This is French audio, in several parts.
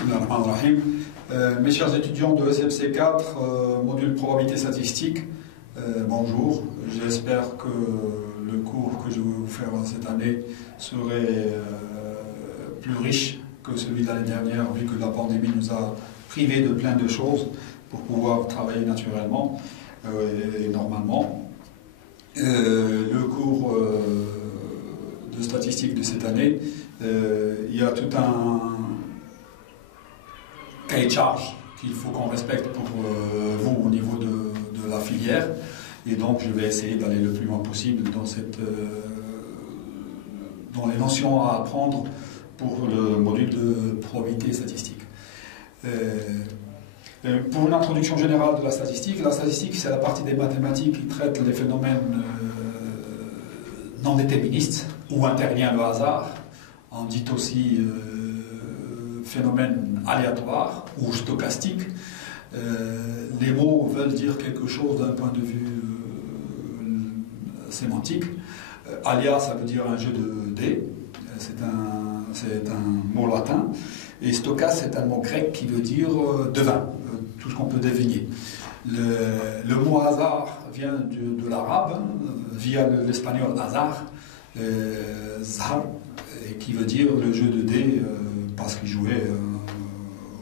Bismillahirrahmanirrahim. Mes chers étudiants de SMC 4, module probabilité statistique, bonjour. J'espère que le cours que je vais vous faire cette année serait plus riche que celui de l'année dernière, vu que la pandémie nous a privés de plein de choses pour pouvoir travailler naturellement et normalement. Le cours de statistique de cette année, il y a tout un cahier de charge qu'il faut qu'on respecte pour vous au niveau de la filière, et donc je vais essayer d'aller le plus loin possible dans les notions à apprendre pour le module de probabilité statistique. Pour une introduction générale de la statistique c'est la partie des mathématiques qui traite les phénomènes non déterministes où intervient le hasard. On dit aussi phénomène aléatoire ou stochastique. Les mots veulent dire quelque chose d'un point de vue sémantique. Aléa, ça veut dire un jeu de dés, c'est un mot latin, et stochas, c'est un mot grec qui veut dire devin, tout ce qu'on peut deviner. Le mot hasard vient de l'arabe, via l'espagnol hasard, zar, et qui veut dire le jeu de dés, parce qu'il jouait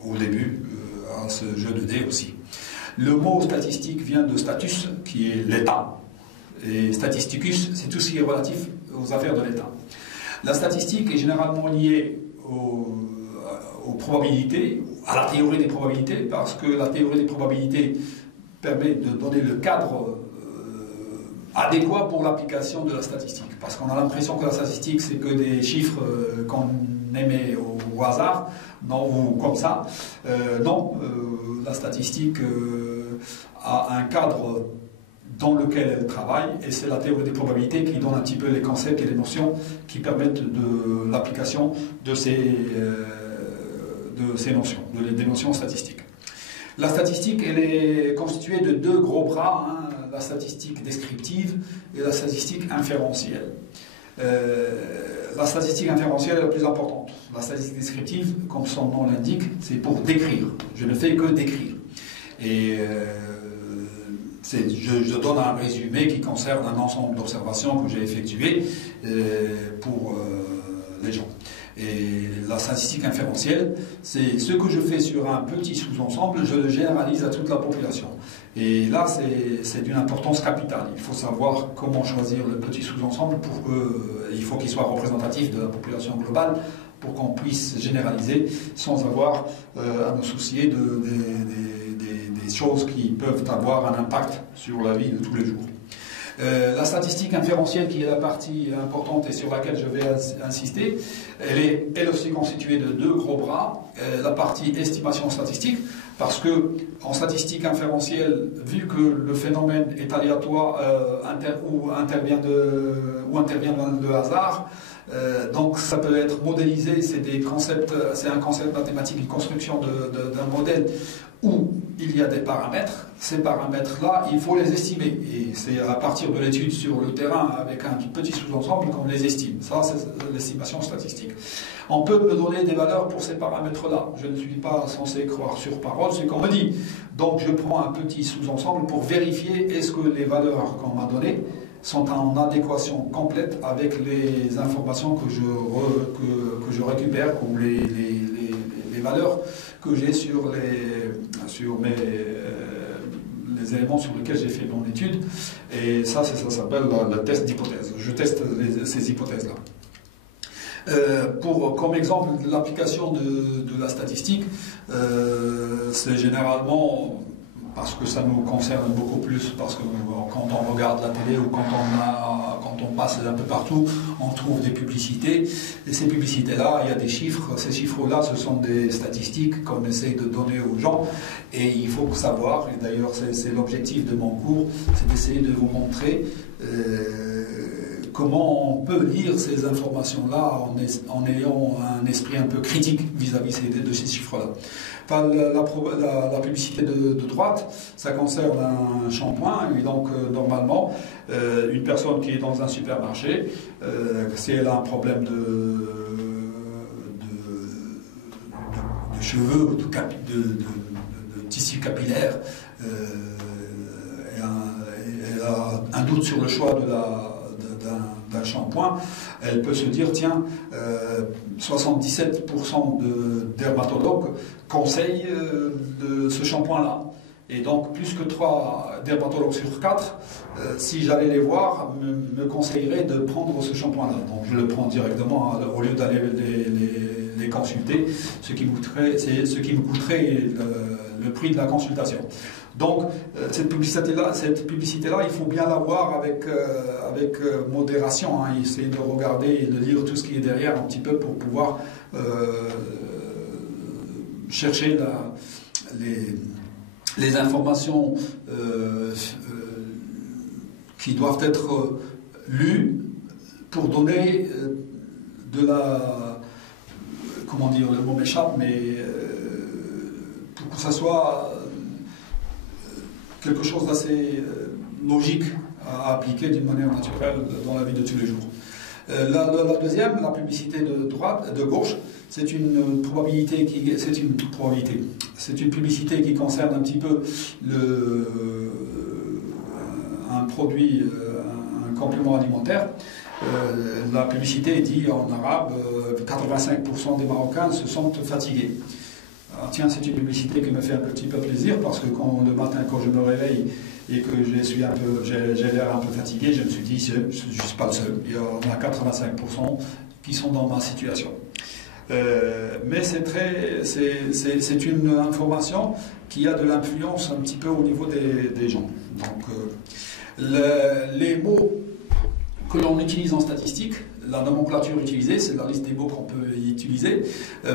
au début à ce jeu de dés aussi. Le mot statistique vient de status, qui est l'état, et statisticus, c'est tout ce qui est relatif aux affaires de l'état. La statistique est généralement liée aux probabilités, à la théorie des probabilités, parce que la théorie des probabilités permet de donner le cadre adéquat pour l'application de la statistique. Parce qu'on a l'impression que la statistique, c'est que des chiffres qu'on émet au hasard, non, ou comme ça. Non, la statistique a un cadre dans lequel elle travaille, et c'est la théorie des probabilités qui donne un petit peu les concepts et les notions qui permettent de l'application de ces notions, des notions statistiques. La statistique, elle est constituée de deux gros bras, hein, la statistique descriptive et la statistique inférentielle. La statistique inférentielle est la plus importante. La statistique descriptive, comme son nom l'indique, c'est pour décrire. Je ne fais que décrire. Et je donne un résumé qui concerne un ensemble d'observations que j'ai effectuées pour les gens. Et la statistique inférentielle, c'est ce que je fais sur un petit sous-ensemble, je le généralise à toute la population. Et là, c'est d'une importance capitale. Il faut savoir comment choisir le petit sous-ensemble pour il faut qu'il soit représentatif de la population globale pour qu'on puisse généraliser sans avoir à nous soucier des choses qui peuvent avoir un impact sur la vie de tous les jours. La statistique inférentielle, qui est la partie importante et sur laquelle je vais insister, elle est elle aussi constituée de deux gros bras. La partie estimation statistique, parce que en statistique inférentielle, vu que le phénomène est aléatoire ou intervient le hasard, donc ça peut être modélisé, c'est un concept mathématique, une construction d'un modèle où il y a des paramètres. Ces paramètres-là, il faut les estimer. Et c'est à partir de l'étude sur le terrain, avec un petit sous-ensemble, qu'on les estime. Ça, c'est l'estimation statistique. On peut me donner des valeurs pour ces paramètres-là. Je ne suis pas censé croire sur parole ce qu'on me dit. Donc je prends un petit sous-ensemble pour vérifier est-ce que les valeurs qu'on m'a données sont en adéquation complète avec les informations que je récupère, ou les valeurs que j'ai sur les éléments sur lesquels j'ai fait mon étude. Et ça s'appelle le test d'hypothèse. Je teste ces hypothèses-là. Comme exemple de l'application de la statistique, c'est généralement, parce que ça nous concerne beaucoup plus, parce que quand on regarde la télé ou quand on passe un peu partout, on trouve des publicités. Et ces publicités-là, il y a des chiffres. Ces chiffres-là, ce sont des statistiques qu'on essaye de donner aux gens. Et il faut savoir, et d'ailleurs c'est l'objectif de mon cours, c'est d'essayer de vous montrer comment on peut lire ces informations-là en ayant un esprit un peu critique vis-à-vis de ces chiffres-là. Enfin, la publicité de droite, ça concerne un shampoing, et donc normalement, une personne qui est dans un supermarché, si elle a un problème de cheveux ou de tissu capillaire, elle a un doute sur le choix d'un shampoing, elle peut se dire, tiens, 77% de dermatologues conseillent ce shampoing-là. Et donc, plus que 3 dermatologues sur 4, si j'allais les voir, me conseilleraient de prendre ce shampoing-là. Donc, je le prends directement au lieu d'aller les consulter, ce qui me coûterait le prix de la consultation. Donc, cette publicité-là, il faut bien la voir avec modération, hein, essayer de regarder et de lire tout ce qui est derrière un petit peu pour pouvoir chercher les informations qui doivent être lues pour donner de la... Comment dire, le mot m'échappe, mais pour que ça soit quelque chose d'assez logique à appliquer d'une manière naturelle dans la vie de tous les jours. La deuxième, la publicité de gauche, c'est une publicité qui concerne un petit peu un produit, un complément alimentaire. La publicité dit en arabe 85% des Marocains se sentent fatigués. Alors, tiens, c'est une publicité qui me fait un petit peu plaisir parce que le matin, quand je me réveille et que j'ai l'air un peu fatigué, je me suis dit, je ne suis pas le seul. Il y en a 85% qui sont dans ma situation. Mais c'est une information qui a de l'influence un petit peu au niveau des gens. Donc, les mots que l'on utilise en statistique, la nomenclature utilisée, c'est la liste des mots qu'on peut y utiliser,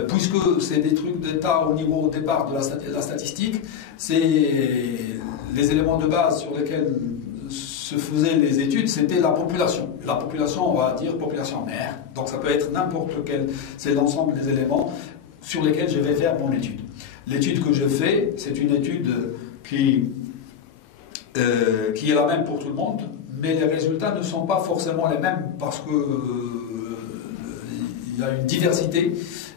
puisque c'est des trucs d'état au départ de la statistique, c'est les éléments de base sur lesquels se faisaient les études, c'était la population. La population, on va dire population mère, donc ça peut être n'importe quel, c'est l'ensemble des éléments sur lesquels je vais faire mon étude. L'étude que je fais, c'est une étude qui est la même pour tout le monde, mais les résultats ne sont pas forcément les mêmes parce que il y a une diversité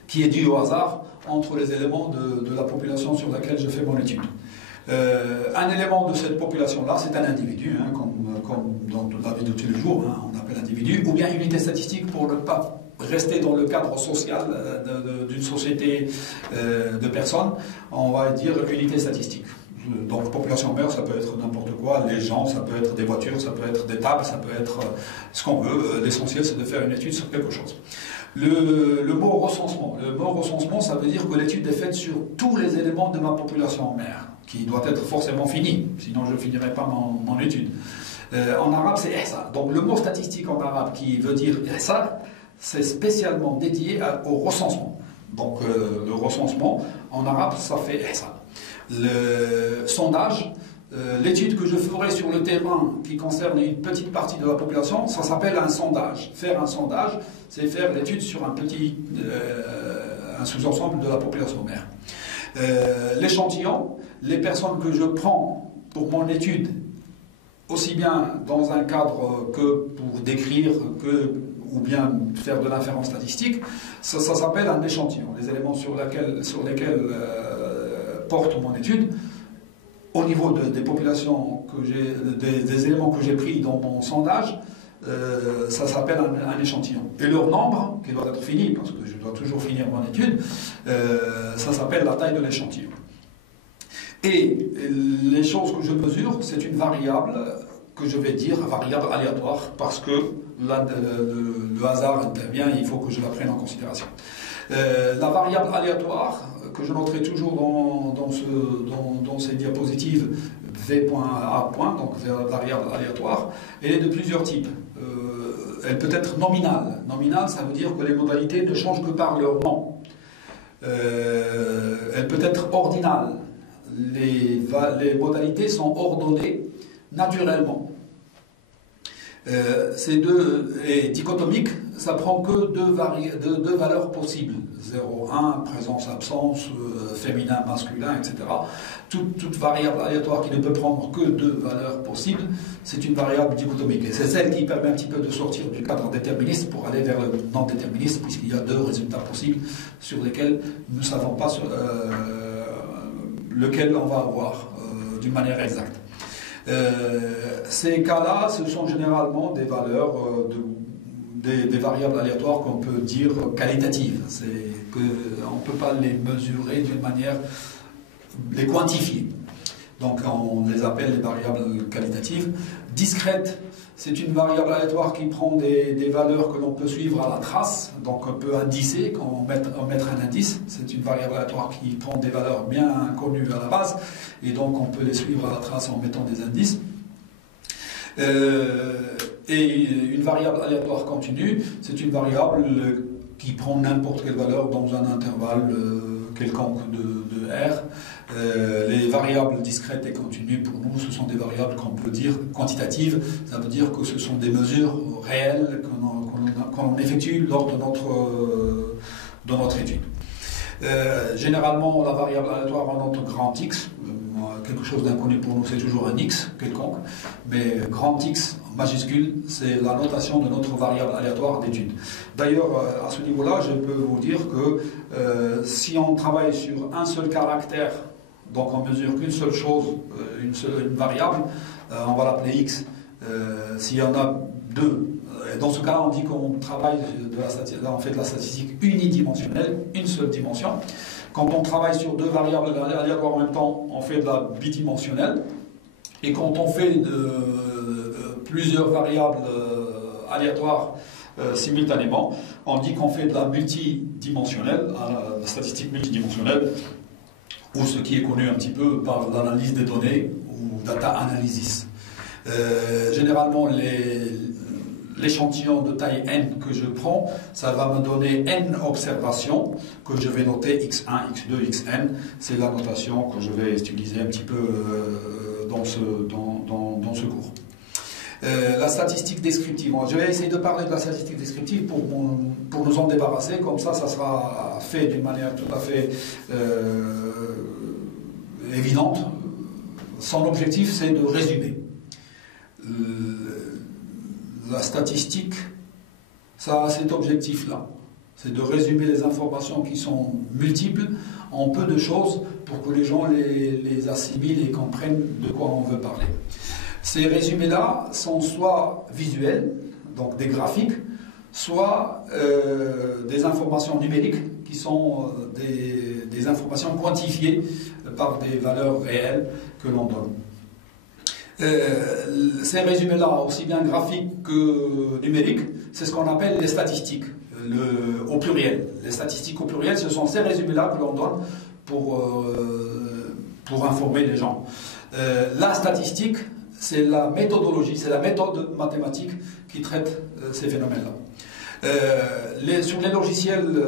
qui est due au hasard entre les éléments de la population sur laquelle je fais mon étude. Un élément de cette population-là, c'est un individu, hein, comme dans la vie de tous les jours, hein, on appelle individu, ou bien unité statistique pour ne pas rester dans le cadre social d'une société de personnes, on va dire unité statistique. Donc population mère, ça peut être n'importe quoi, les gens, ça peut être des voitures, ça peut être des tables, ça peut être ce qu'on veut. L'essentiel, c'est de faire une étude sur quelque chose. Le mot recensement. Le mot recensement, ça veut dire que l'étude est faite sur tous les éléments de ma population mère, qui doit être forcément finie, sinon je ne finirai pas mon étude. En arabe, c'est ihsa. Donc le mot statistique en arabe qui veut dire ihsa, c'est spécialement dédié au recensement. Donc le recensement, en arabe, ça fait ihsa. Le sondage, l'étude que je ferai sur le terrain qui concerne une petite partie de la population, ça s'appelle un sondage. Faire un sondage, c'est faire l'étude sur un sous-ensemble de la population mère. L'échantillon, les personnes que je prends pour mon étude, aussi bien dans un cadre que pour décrire, ou bien faire de l'inférence statistique, ça s'appelle un échantillon. Les éléments sur lesquels porte mon étude, au niveau des populations des éléments que j'ai pris dans mon sondage, ça s'appelle un échantillon. Et leur nombre, qui doit être fini, parce que je dois toujours finir mon étude, ça s'appelle la taille de l'échantillon. Et les choses que je mesure, c'est une variable que je vais dire variable aléatoire, parce que là, le hasard intervient et il faut que je la prenne en considération. La variable aléatoire, que je noterai toujours dans ces diapositives, V.A. donc variable aléatoire, elle est de plusieurs types. Elle peut être nominale. Nominale, ça veut dire que les modalités ne changent que par leur nom. Elle peut être ordinale. Les modalités sont ordonnées naturellement. Et dichotomique, ça prend que deux valeurs possibles. 0, 1, présence, absence, féminin, masculin, etc. Toute variable aléatoire qui ne peut prendre que deux valeurs possibles, c'est une variable dichotomique. Et c'est celle qui permet un petit peu de sortir du cadre déterministe pour aller vers le non-déterministe, puisqu'il y a deux résultats possibles sur lesquels nous ne savons pas lequel on va avoir d'une manière exacte. Ces cas-là, ce sont généralement des valeurs des variables aléatoires qu'on peut dire qualitatives. C'est qu'on ne peut pas les mesurer d'une manière, les quantifier. Donc on les appelle les variables qualitatives. Discrètes, c'est une variable aléatoire qui prend des valeurs que l'on peut suivre à la trace, donc on peut indicer, quand on met un indice, c'est une variable aléatoire qui prend des valeurs bien connues à la base, et donc on peut les suivre à la trace en mettant des indices. Et une variable aléatoire continue, c'est une variable qui prend n'importe quelle valeur dans un intervalle quelconque de R. Les variables discrètes et continues, pour nous, ce sont des variables qu'on peut dire quantitatives. Ça veut dire que ce sont des mesures réelles qu'on effectue lors de notre étude. Généralement, la variable aléatoire en note grand X. Quelque chose d'inconnu pour nous, c'est toujours un X quelconque, mais grand X majuscule, c'est la notation de notre variable aléatoire d'étude. D'ailleurs, à ce niveau-là, je peux vous dire que si on travaille sur un seul caractère, donc on mesure qu'une seule chose, une variable, on va l'appeler X. S'il y en a deux, dans ce cas-là, on dit qu'on travaille on fait de la statistique unidimensionnelle, une seule dimension. Quand on travaille sur deux variables aléatoires en même temps, on fait de la bidimensionnelle. Et quand on fait plusieurs variables aléatoires simultanément, on dit qu'on fait de la multidimensionnelle, la statistique multidimensionnelle, ou ce qui est connu un petit peu par l'analyse des données, ou data analysis. Généralement, l'échantillon de taille n que je prends, ça va me donner n observations que je vais noter x1, x2, xn. C'est la notation que je vais utiliser un petit peu dans ce cours. La statistique descriptive. Je vais essayer de parler de la statistique descriptive pour nous en débarrasser. Comme ça sera fait d'une manière tout à fait évidente. Son objectif, c'est de résumer. La statistique, ça a cet objectif-là. C'est de résumer les informations qui sont multiples en peu de choses pour que les gens les assimilent et comprennent de quoi on veut parler. Ces résumés-là sont soit visuels, donc des graphiques, soit des informations numériques qui sont des informations quantifiées par des valeurs réelles que l'on donne. Ces résumés-là, aussi bien graphiques que numériques, c'est ce qu'on appelle les statistiques, au pluriel. Les statistiques au pluriel, ce sont ces résumés-là que l'on donne pour informer les gens. La statistique, c'est la méthodologie, c'est la méthode mathématique qui traite ces phénomènes-là. Sur les logiciels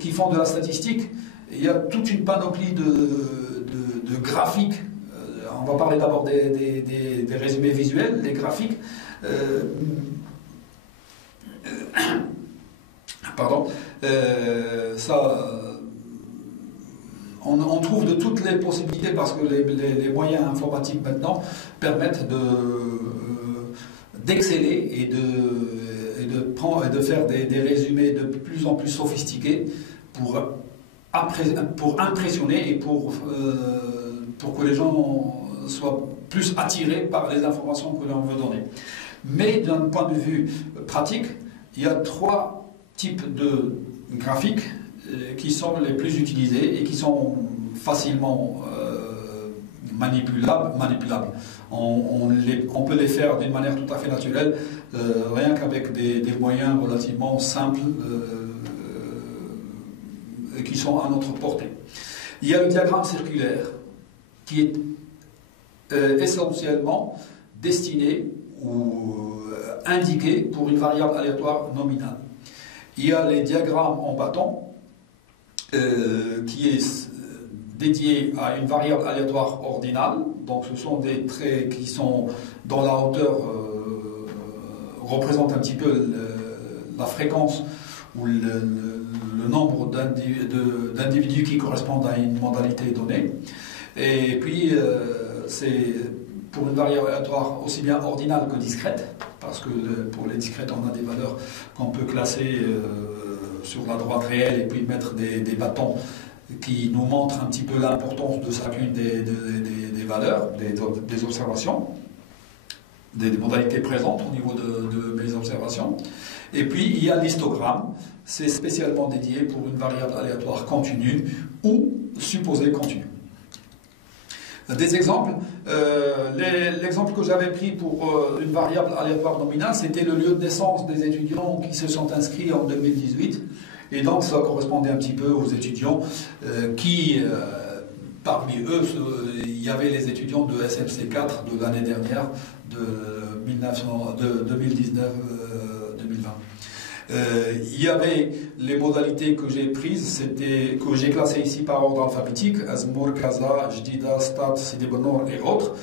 qui font de la statistique, il y a toute une panoplie de graphiques. On va parler d'abord des résumés visuels, des graphiques. Pardon. On trouve de toutes les possibilités parce que les moyens informatiques maintenant permettent d'exceller et de faire des résumés de plus en plus sophistiqués pour impressionner et pour que les gens soient plus attirés par les informations que l'on veut donner. Mais d'un point de vue pratique, il y a trois types de graphiques qui sont les plus utilisés et qui sont facilement manipulables. On peut les faire d'une manière tout à fait naturelle, rien qu'avec des moyens relativement simples qui sont à notre portée. Il y a le diagramme circulaire qui est essentiellement destiné ou indiqué pour une variable aléatoire nominale. Il y a les diagrammes en bâton qui est dédié à une variable aléatoire ordinale. Donc ce sont des traits qui sont dans la hauteur, représentent un petit peu la fréquence ou le nombre d'individus qui correspondent à une modalité donnée. Et puis, c'est pour une variable aléatoire aussi bien ordinale que discrète, parce que pour les discrètes, on a des valeurs qu'on peut classer sur la droite réelle et puis mettre des bâtons qui nous montrent un petit peu l'importance de chacune des valeurs, des observations, des modalités présentes au niveau de mes observations. Et puis, il y a l'histogramme, c'est spécialement dédié pour une variable aléatoire continue ou supposée continue. Des exemples, l'exemple que j'avais pris pour une variable aléatoire nominale, c'était le lieu de naissance des étudiants qui se sont inscrits en 2018. Et donc ça correspondait un petit peu aux étudiants qui, parmi eux, il y avait les étudiants de SMC4 de l'année dernière, de 2019-2020. Il y avait les modalités que j'ai prises, que j'ai classées ici par ordre alphabétique, Azmour, Kaza, Jdida, Stat, Sidi Bonor et autres,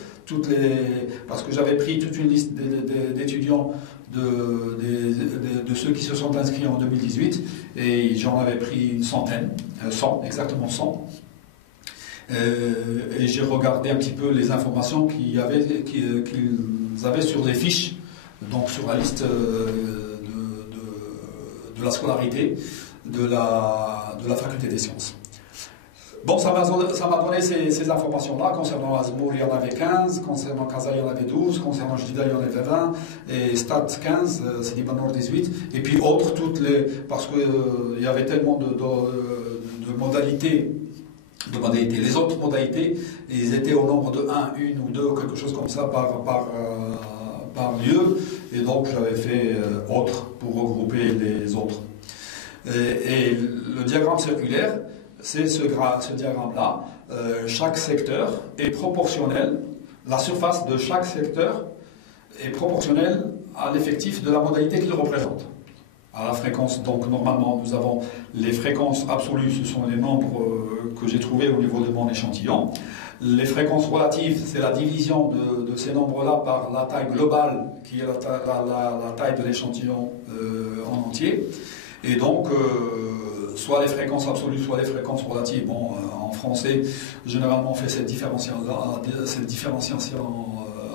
parce que j'avais pris toute une liste d'étudiants de ceux qui se sont inscrits en 2018 et j'en avais pris une centaine, 100, exactement 100. Et j'ai regardé un petit peu les informations qu'ils avaient sur les fiches, donc sur la liste de la scolarité de la faculté des sciences. Bon, ça m'a donné ces informations-là. Concernant Azmour, il y en avait 15, concernant Kaza, il y en avait 12, concernant Jdida, il y en avait 20, et Stat 15, Sidi Bonor 18, et puis autres, parce qu'il y avait tellement de modalités, les autres modalités, ils étaient au nombre de 1, 1 ou 2, quelque chose comme ça par lieu, et donc j'avais fait autre pour regrouper les autres. Et le diagramme circulaire, c'est ce diagramme-là. Chaque secteur est proportionnel, la surface de chaque secteur est proportionnelle à l'effectif de la modalité qu'il représente. À la fréquence, donc normalement nous avons les fréquences absolues, ce sont les nombres que j'ai trouvés au niveau de mon échantillon. Les fréquences relatives, c'est la division de ces nombres-là par la taille globale, qui est la taille de l'échantillon en entier. Et donc, soit les fréquences absolues, soit les fréquences relatives. Bon, en français, généralement, on fait cette différenciation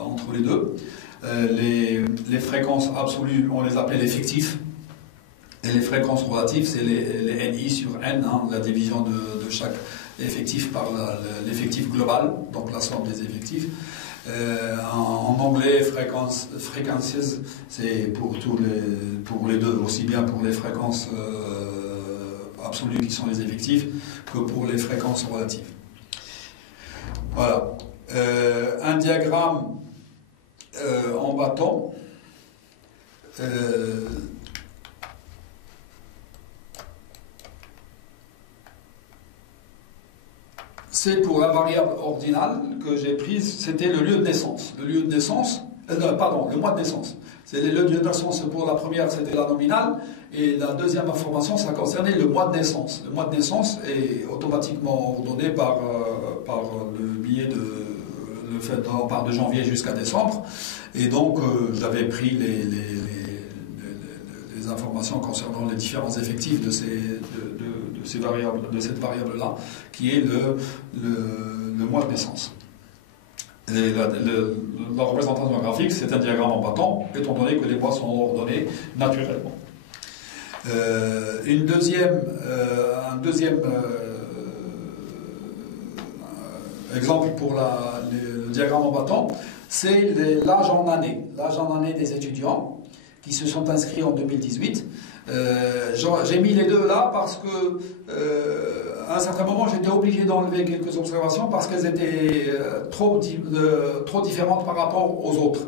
entre les deux. Les fréquences absolues, on les appelle effectifs. Et les fréquences relatives, c'est les NI sur N, hein, la division de chaque effectif par l'effectif global, donc la somme des effectifs. En anglais, frequencies, c'est pour les deux, aussi bien pour les fréquences absolues qui sont les effectifs que pour les fréquences relatives. Voilà. Un diagramme en bâton. C'est pour la variable ordinale que j'ai prise, c'était le lieu de naissance. Le lieu de naissance, le mois de naissance. C'est le lieu de naissance pour la première, c'était la nominale, et la deuxième information, ça concernait le mois de naissance. Le mois de naissance est automatiquement ordonné par le biais de janvier jusqu'à décembre, et donc j'avais pris les informations concernant les différents effectifs de cette variable-là, qui est le mois de naissance. Et la représentation graphique, c'est un diagramme en bâton, étant donné que les mois sont ordonnés naturellement. Un deuxième exemple pour le diagramme en bâton, c'est l'âge en année. L'âge en année des étudiants qui se sont inscrits en 2018. J'ai mis les deux là parce que à un certain moment j'étais obligé d'enlever quelques observations parce qu'elles étaient trop différentes par rapport aux autres.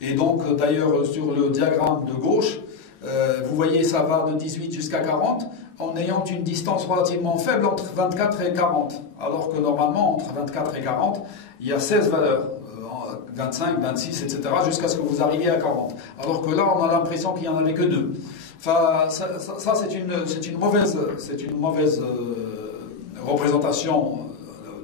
Et donc d'ailleurs sur le diagramme de gauche, vous voyez ça va de 18 jusqu'à 40 en ayant une distance relativement faible entre 24 et 40. Alors que normalement entre 24 et 40 il y a 16 valeurs. 25, 26, etc., jusqu'à ce que vous arriviez à 40. Alors que là, on a l'impression qu'il n'y en avait que 2. Enfin, ça c'est une mauvaise représentation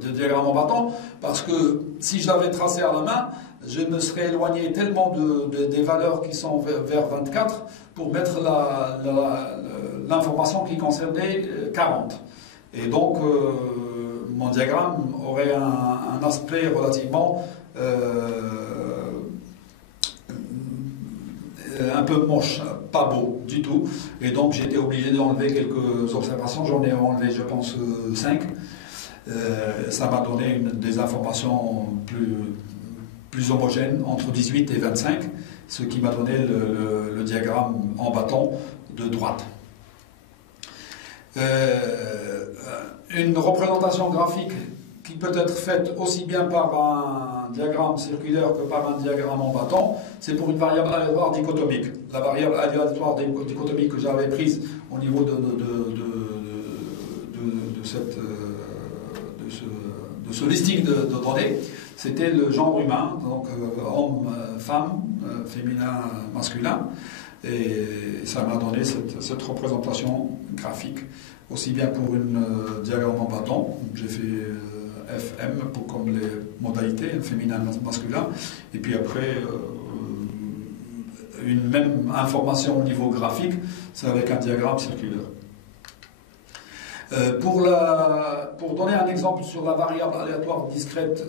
de diagramme en bâton, parce que si je l'avais tracé à la main, je me serais éloigné tellement des valeurs qui sont vers 24 pour mettre l'information qui concernait 40. Et donc, mon diagramme aurait un aspect relativement un peu moche, pas beau du tout. Et donc, j'ai été obligé d'enlever quelques observations. J'en ai enlevé, je pense, 5. Ça m'a donné des informations plus homogènes, entre 18 et 25, ce qui m'a donné le diagramme en bâton de droite. Une représentation graphique qui peut être faite aussi bien par un diagramme circulaire que par un diagramme en bâton, c'est pour une variable aléatoire dichotomique. La variable aléatoire dichotomique que j'avais prise au niveau de ce listing de données, c'était le genre humain, donc homme, femme, féminin, masculin, et ça m'a donné cette représentation graphique, aussi bien pour une diagramme en bâton, j'ai fait FM comme les modalités, féminin, masculin, et puis après une même information au niveau graphique, c'est avec un diagramme circulaire. Pour donner un exemple sur la variable aléatoire discrète,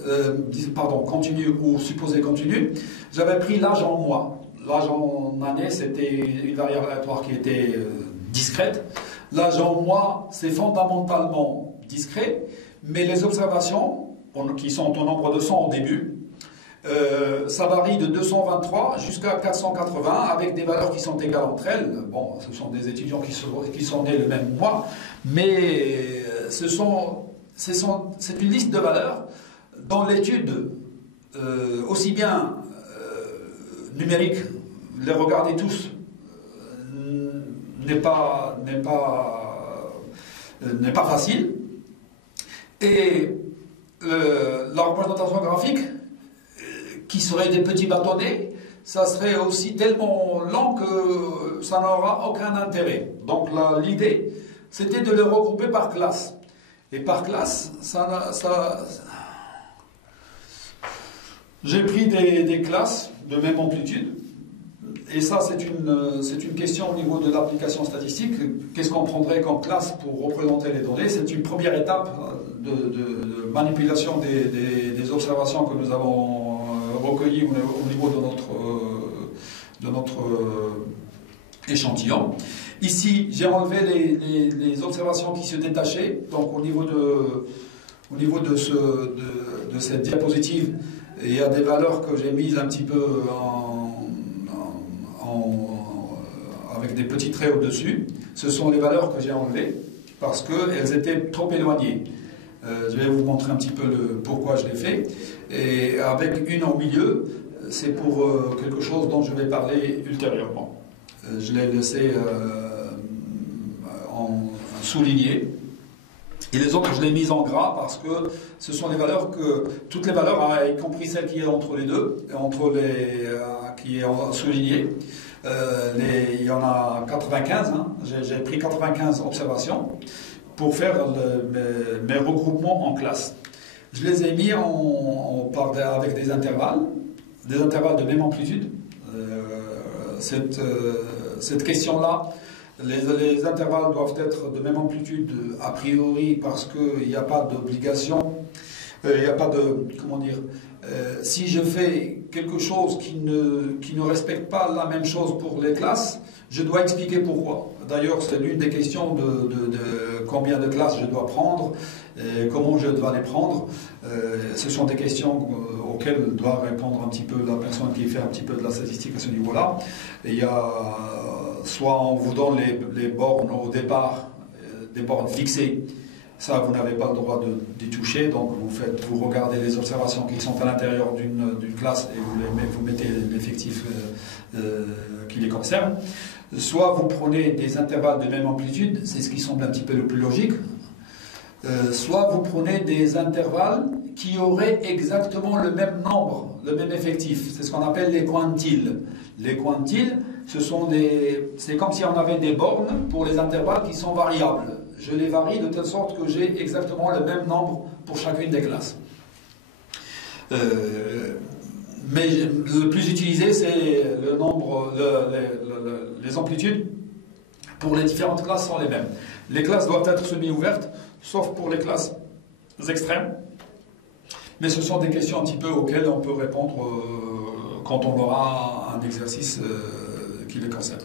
continue ou supposée continue, j'avais pris l'âge en mois. L'âge en année, c'était une variable aléatoire qui était discrète. L'âge en mois, c'est fondamentalement discret, mais les observations, qui sont au nombre de 100 au début, ça varie de 223 jusqu'à 480 avec des valeurs qui sont égales entre elles. Bon, ce sont des étudiants qui sont nés le même mois, mais c'est une liste de valeurs dont l'étude, aussi bien numérique, les regarder tous, n'est pas facile. Et la représentation graphique, qui seraient des petits bâtonnets, ça serait aussi tellement lent que ça n'aura aucun intérêt. Donc l'idée, c'était de les regrouper par classe. Et par classe, j'ai pris des classes de même amplitude. Et ça, c'est une question au niveau de l'application statistique. Qu'est-ce qu'on prendrait comme classe pour représenter les données? C'est une première étape de manipulation des observations que nous avons recueillies au niveau de notre échantillon. Ici, j'ai enlevé les observations qui se détachaient. Donc, au niveau de cette diapositive, il y a des valeurs que j'ai mises un petit peu avec des petits traits au-dessus. Ce sont les valeurs que j'ai enlevées parce qu'elles étaient trop éloignées. Je vais vous montrer un petit peu pourquoi je l'ai fait. Et avec une au milieu, c'est pour quelque chose dont je vais parler ultérieurement. Je l'ai laissé en souligné. Et les autres, je les ai mises en gras parce que ce sont les valeurs toutes les valeurs, y compris celle qui est entre les deux, qui est soulignée, il y en a 95, hein. J'ai pris 95 observations pour faire mes regroupements en classe. Je les ai mis avec des intervalles de même amplitude. Cette question-là, les intervalles doivent être de même amplitude a priori parce qu'il n'y a pas d'obligation, il n'y a pas de, comment dire, si je fais quelque chose qui ne respecte pas la même chose pour les classes, je dois expliquer pourquoi. D'ailleurs, c'est l'une des questions de combien de classes je dois prendre, comment je dois les prendre. Ce sont des questions auxquelles doit répondre un petit peu la personne qui fait un petit peu de la statistique à ce niveau-là. Il y a soit on vous donne les bornes au départ, des bornes fixées. Ça, vous n'avez pas le droit d'y toucher, donc vous regardez les observations qui sont à l'intérieur d'une classe et vous mettez l'effectif qui les concerne. Soit vous prenez des intervalles de même amplitude, c'est ce qui semble un petit peu le plus logique. Soit vous prenez des intervalles qui auraient exactement le même nombre, le même effectif. C'est ce qu'on appelle les quantiles. Les quantiles, c'est comme si on avait des bornes pour les intervalles qui sont variables. Je les varie de telle sorte que j'ai exactement le même nombre pour chacune des classes. mais le plus utilisé, c'est le nombre, les amplitudes pour les différentes classes sont les mêmes. Les classes doivent être semi-ouvertes, sauf pour les classes extrêmes. Mais ce sont des questions un petit peu auxquelles on peut répondre quand on aura un exercice qui les concerne.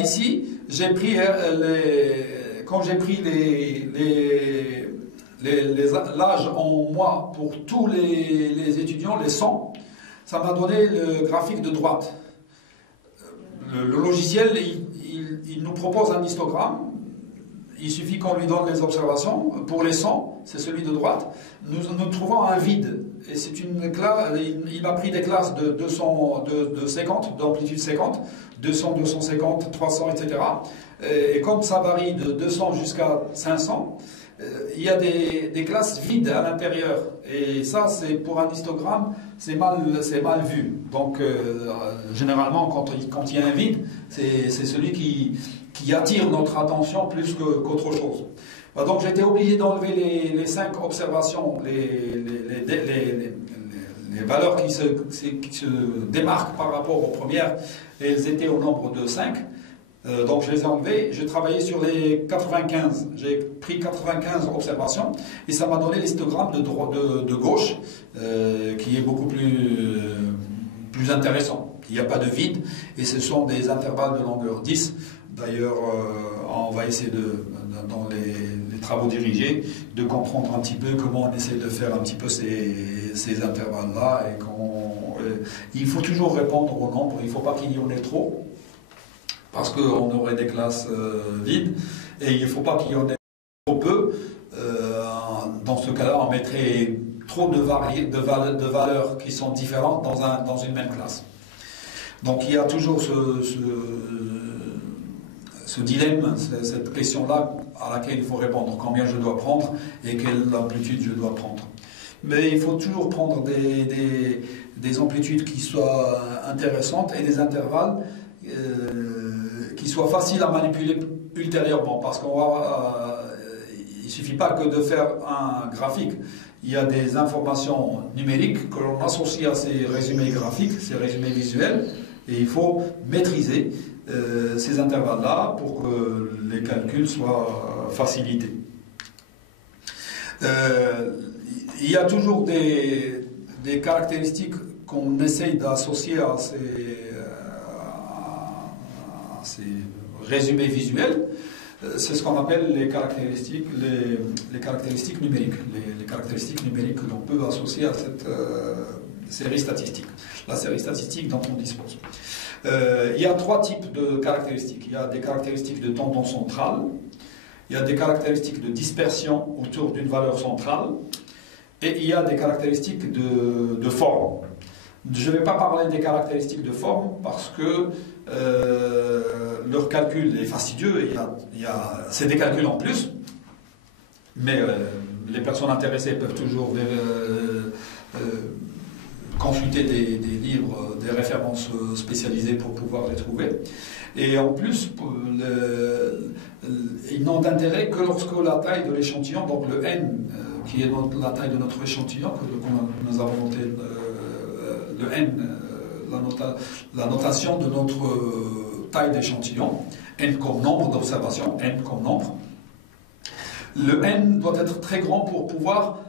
Ici, j'ai pris quand j'ai pris l'âge en mois pour tous les étudiants, les 100, ça m'a donné le graphique de droite. Le logiciel, il nous propose un histogramme. Il suffit qu'on lui donne les observations. Pour les 100, c'est celui de droite. Nous trouvons un vide. Et c'est une classe. Il m'a pris des classes de 50, d'amplitude 50, 200, 250, 300, etc. Et comme ça varie de 200 jusqu'à 500, il y a des classes vides à l'intérieur. Et ça, c'est pour un histogramme, c'est mal vu. Donc, généralement, quand il y a un vide, c'est celui qui attire notre attention plus qu'autre chose. Donc j'étais obligé d'enlever les 5 observations, les valeurs qui se démarquent par rapport aux premières, et elles étaient au nombre de 5. Donc je les ai enlevées, j'ai travaillé sur les 95, j'ai pris 95 observations, et ça m'a donné l'histogramme de gauche, qui est beaucoup plus intéressant. Il n'y a pas de vide, et ce sont des intervalles de longueur 10. D'ailleurs, on va essayer dans les travaux dirigés de comprendre un petit peu comment on essaie de faire un petit peu ces intervalles-là. Il faut toujours répondre au nombre, il ne faut pas qu'il y en ait trop, parce qu'on aurait des classes vides, et il ne faut pas qu'il y en ait trop peu. Dans ce cas-là, on mettrait trop de valeurs qui sont différentes dans une même classe. Donc il y a toujours ce dilemme, cette question-là à laquelle il faut répondre. Combien je dois prendre et quelle amplitude je dois prendre. Mais il faut toujours prendre des amplitudes qui soient intéressantes et des intervalles qui soient faciles à manipuler ultérieurement. Parce qu'il ne suffit pas que de faire un graphique. Il y a des informations numériques que l'on associe à ces résumés graphiques, ces résumés visuels, et il faut maîtriser ces intervalles-là pour que les calculs soient facilités. Il y a toujours des caractéristiques qu'on essaye d'associer à ces résumés visuels. C'est ce qu'on appelle les caractéristiques numériques. Les caractéristiques numériques que l'on peut associer à cette série statistique. La série statistique dont on dispose. Il y a 3 types de caractéristiques. Il y a des caractéristiques de tendance centrale, il y a des caractéristiques de dispersion autour d'une valeur centrale, et il y a des caractéristiques de forme. Je ne vais pas parler des caractéristiques de forme parce que leur calcul est fastidieux. C'est des calculs en plus, mais les personnes intéressées peuvent toujours consulter des livres, des références spécialisées pour pouvoir les trouver. Et en plus, ils n'ont d'intérêt que lorsque la taille de l'échantillon, donc le n, qui est la taille de notre échantillon, que nous avons noté, le n, la notation de notre taille d'échantillon, n comme nombre d'observations, n comme nombre. Le n doit être très grand pour pouvoir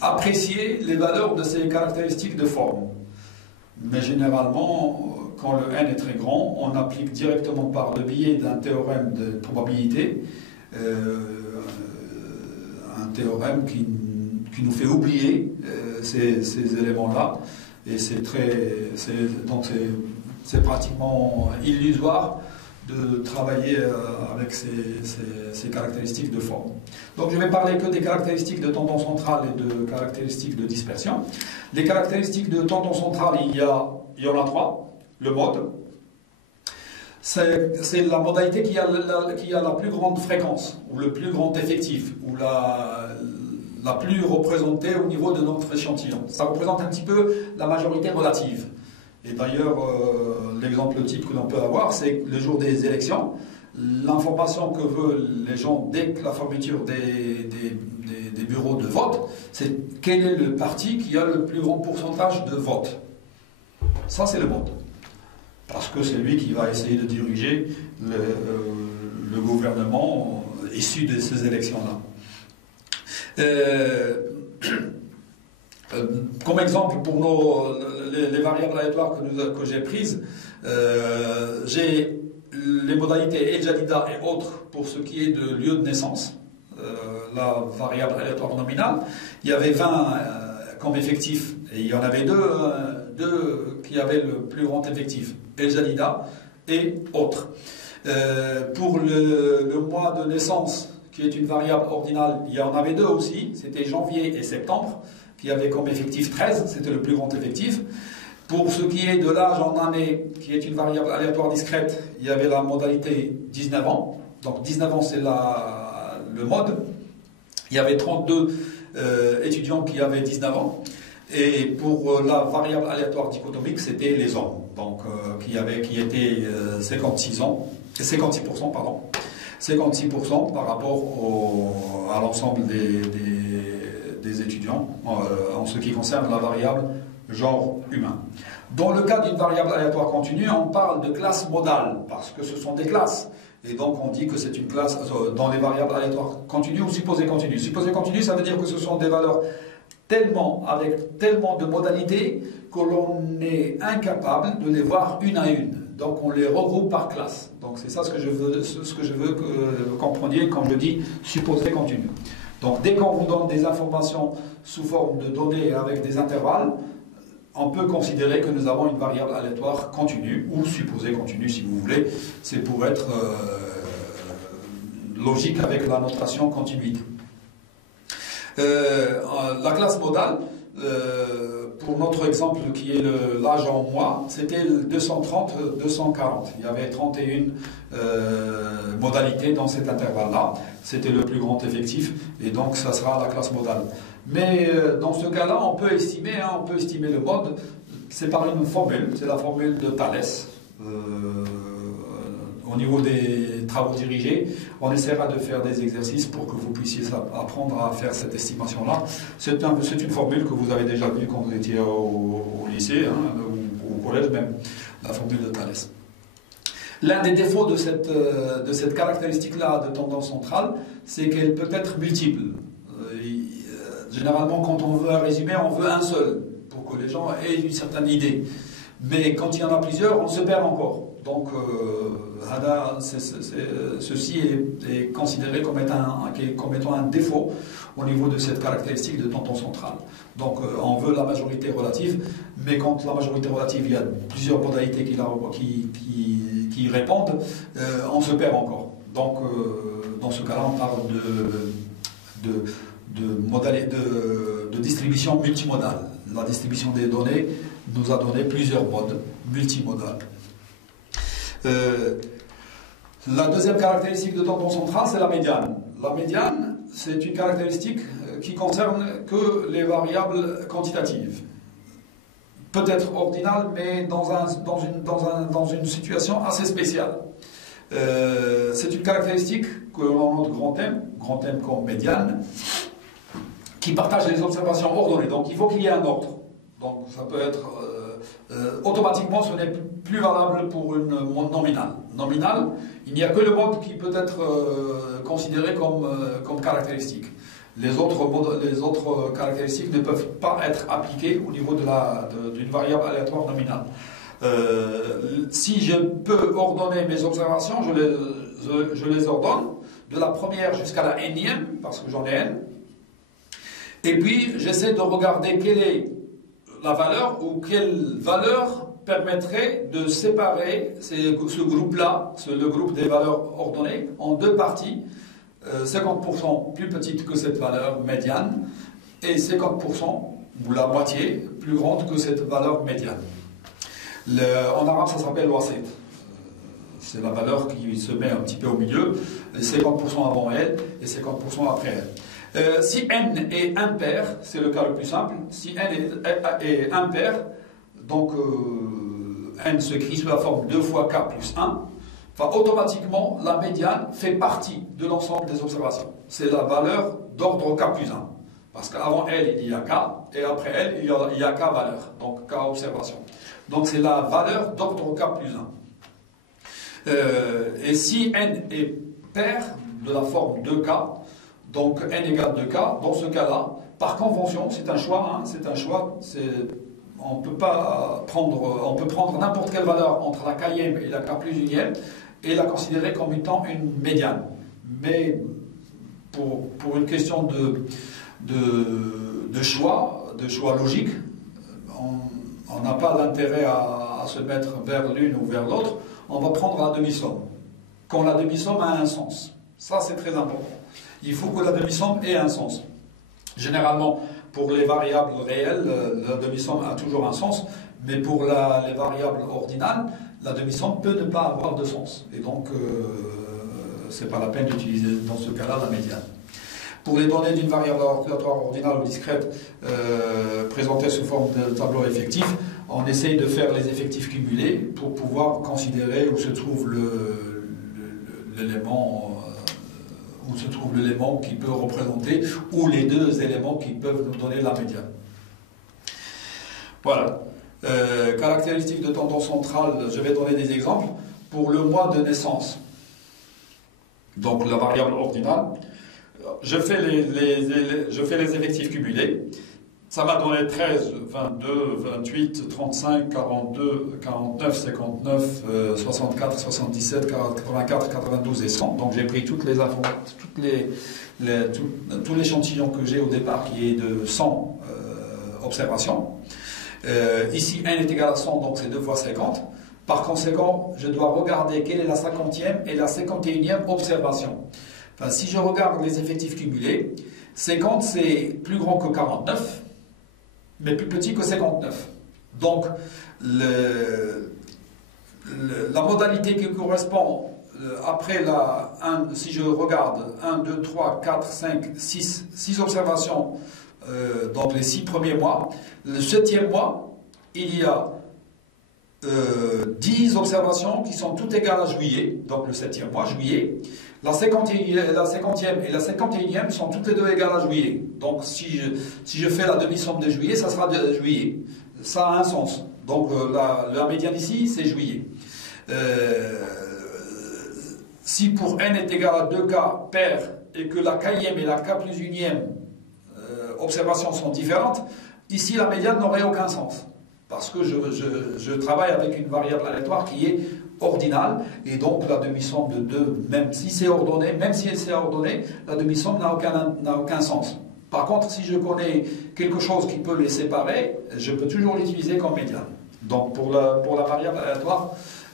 apprécier les valeurs de ces caractéristiques de forme. Mais généralement, quand le n est très grand, on applique directement par le biais d'un théorème de probabilité, un théorème qui nous fait oublier ces éléments-là, et c'est pratiquement illusoire de travailler avec ces caractéristiques de forme. Donc je vais parler que des caractéristiques de tendance centrale et de caractéristiques de dispersion. Les caractéristiques de tendance centrale, il y en a 3. Le mode, c'est la modalité qui a la plus grande fréquence, ou le plus grand effectif, ou la plus représentée au niveau de notre échantillon. Ça représente un petit peu la majorité relative. Et d'ailleurs, l'exemple type que l'on peut avoir, c'est le jour des élections, l'information que veulent les gens dès que la fermeture des bureaux de vote, c'est quel est le parti qui a le plus grand pourcentage de vote. Ça, c'est le mode. Parce que c'est lui qui va essayer de diriger le gouvernement issu de ces élections-là. Comme exemple pour les variables aléatoires que j'ai prises, j'ai les modalités El Jadida et autres pour ce qui est de lieu de naissance, la variable aléatoire nominale. Il y avait 20 comme effectif et il y en avait deux qui avaient le plus grand effectif, El Jadida et autres. Pour le mois de naissance, qui est une variable ordinale, il y en avait deux aussi, c'était janvier et septembre, qui avaient comme effectif 13, c'était le plus grand effectif. Pour ce qui est de l'âge en année, qui est une variable aléatoire discrète, il y avait la modalité 19 ans. Donc 19 ans, c'est le mode. Il y avait 32 étudiants qui avaient 19 ans. Et pour la variable aléatoire dichotomique, c'était les hommes, donc qui étaient 56%, pardon. 56% par rapport à l'ensemble des étudiants en ce qui concerne la variable genre humain. Dans le cas d'une variable aléatoire continue, on parle de classe modale, parce que ce sont des classes. Et donc on dit que c'est une classe dans les variables aléatoires continues ou supposées continues. Supposées continues, ça veut dire que ce sont des valeurs avec tellement de modalités que l'on est incapable de les voir une à une. Donc on les regroupe par classe. Donc c'est ça ce que je veux que vous compreniez quand je dis supposé continu. Donc dès qu'on vous donne des informations sous forme de données avec des intervalles, on peut considérer que nous avons une variable aléatoire continue ou supposée continue si vous voulez. C'est pour être logique avec la notation continuité. La classe modale, pour notre exemple qui est l'âge en mois, c'était 230-240. Il y avait 31 modalités dans cet intervalle-là. C'était le plus grand effectif et donc ça sera la classe modale. Mais dans ce cas-là, on peut estimer le mode, c'est par une formule, c'est la formule de Thalès. Au niveau des travaux dirigés, on essaiera de faire des exercices pour que vous puissiez apprendre à faire cette estimation-là. C'est une formule que vous avez déjà vue quand vous étiez au lycée, hein, ou au collège même, la formule de Thalès. L'un des défauts de cette caractéristique-là de tendance centrale, c'est qu'elle peut être multiple. Généralement, quand on veut un résumé, on veut un seul, pour que les gens aient une certaine idée. Mais quand il y en a plusieurs, on se perd encore. Donc, ceci est considéré comme étant un défaut au niveau de cette caractéristique de tendance centrale. Donc, on veut la majorité relative, mais quand la majorité relative, il y a plusieurs modalités qui répondent, on se perd encore. Donc, dans ce cas-là, on parle de distribution multimodale. La distribution des données nous a donné plusieurs modes multimodales. La deuxième caractéristique de tendance centrale, c'est la médiane. La médiane, c'est une caractéristique qui concerne que les variables quantitatives. Peut-être ordinale, mais dans une situation assez spéciale. C'est une caractéristique que l'on note grand M comme médiane, qui partage les observations ordonnées. Donc il faut qu'il y ait un ordre. Donc ça peut être... automatiquement, ce n'est plus valable pour une nominale. Nominale, il n'y a que le mode qui peut être considéré comme caractéristique. Les autres caractéristiques ne peuvent pas être appliquées au niveau d'une variable aléatoire nominale. Si je peux ordonner mes observations, je les ordonne de la première jusqu'à la énième, parce que j'en ai n. Et puis, j'essaie de regarder quelle est la valeur ou quelle valeur permettrait de séparer ce groupe-là, le groupe des valeurs ordonnées, en deux parties, 50% plus petite que cette valeur médiane et 50%, ou la moitié, plus grande que cette valeur médiane. En arabe, ça s'appelle wasit. C'est la valeur qui se met un petit peu au milieu, 50% avant elle et 50% après elle. Si n est impair, c'est le cas le plus simple, si n est impair, donc n s'écrit sous la forme 2 fois k plus 1, enfin, automatiquement, la médiane fait partie de l'ensemble des observations. C'est la valeur d'ordre K plus 1. Parce qu'avant elle, il y a K, et après elle, il y a K valeur, donc K observation. Donc c'est la valeur d'ordre K plus 1. Et si n est pair de la forme 2K, donc n égale 2K, dans ce cas-là, par convention, c'est un choix, hein, c'est un choix, on peut prendre n'importe quelle valeur entre la kème et la K plus unième et la considérer comme étant une médiane. Mais pour une question de choix logique, on n'a pas d'intérêt à se mettre vers l'une ou vers l'autre, on va prendre la demi-somme. Quand la demi-somme a un sens. Ça, c'est très important. Il faut que la demi-somme ait un sens. Généralement, pour les variables réelles, la demi-somme a toujours un sens, mais pour les variables ordinales, la demi-somme peut ne pas avoir de sens. Et donc, ce n'est pas la peine d'utiliser dans ce cas-là la médiane. Pour les données d'une variable aléatoire ordinale ou discrète présentée sous forme de tableau effectif, on essaye de faire les effectifs cumulés pour pouvoir considérer où se trouve l'élément qui peut représenter, ou les deux éléments qui peuvent nous donner la médiane. Voilà. Caractéristiques de tendance centrale, je vais donner des exemples. Pour le mois de naissance, donc la variable ordinale, je fais les effectifs cumulés. Ça m'a donné 13, 22, 28, 35, 42, 49, 59, 64, 77, 84, 92 et 100. Donc j'ai pris toutes les tout l'échantillon que j'ai au départ qui est de 100 observations. Ici, n est égal à 100, donc c'est 2 fois 50. Par conséquent, je dois regarder quelle est la 50e et la 51e observation. Enfin, si je regarde les effectifs cumulés, 50 c'est plus grand que 49. Mais plus petit que 59. Donc, la modalité qui correspond après si je regarde 1, 2, 3, 4, 5, 6 observations, donc les 6 premiers mois, le 7e mois, il y a 10 observations qui sont toutes égales à juillet, donc le 7e mois, juillet. La 50e et la 51e sont toutes les deux égales à juillet. Donc si je fais la demi-somme de juillet, ça sera de juillet. Ça a un sens. Donc la médiane ici, c'est juillet. Si pour n est égal à 2K pair et que la kème et la K plus unième observations sont différentes, ici la médiane n'aurait aucun sens. Parce que je travaille avec une variable aléatoire qui est ordinale, et donc la demi-somme de 2, même si c'est ordonné, la demi-somme n'a aucun sens. Par contre, si je connais quelque chose qui peut les séparer, je peux toujours l'utiliser comme médiane. Donc pour la variable aléatoire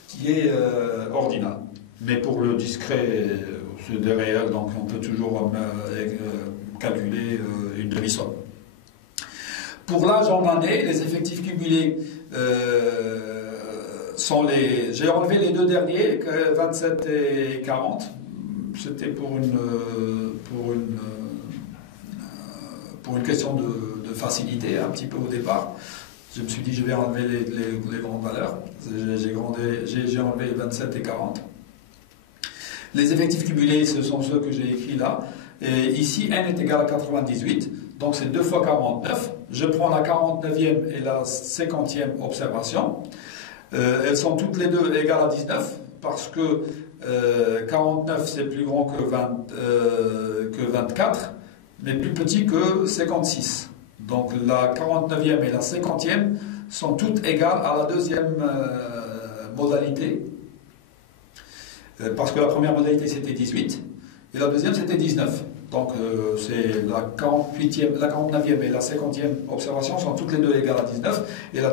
qui est ordinale. Mais pour le discret, c'est des réels, donc on peut toujours calculer une demi-somme. Pour l'âge en année, les effectifs cumulés sont les... J'ai enlevé les deux derniers, 27 et 40. C'était pour une question de facilité, un petit peu au départ. Je me suis dit, je vais enlever les grandes valeurs. J'ai enlevé 27 et 40. Les effectifs cumulés, ce sont ceux que j'ai écrits là. Et ici, n est égal à 98. Donc c'est 2 fois 49. Je prends la 49e et la 50e observation. Elles sont toutes les deux égales à 19 parce que 49 c'est plus grand que 24, mais plus petit que 56. Donc la 49e et la 50e sont toutes égales à la deuxième modalité, parce que la première modalité c'était 18 et la deuxième c'était 19. Donc c'est la 49e et la 50e observation sont toutes les deux égales à 19, et la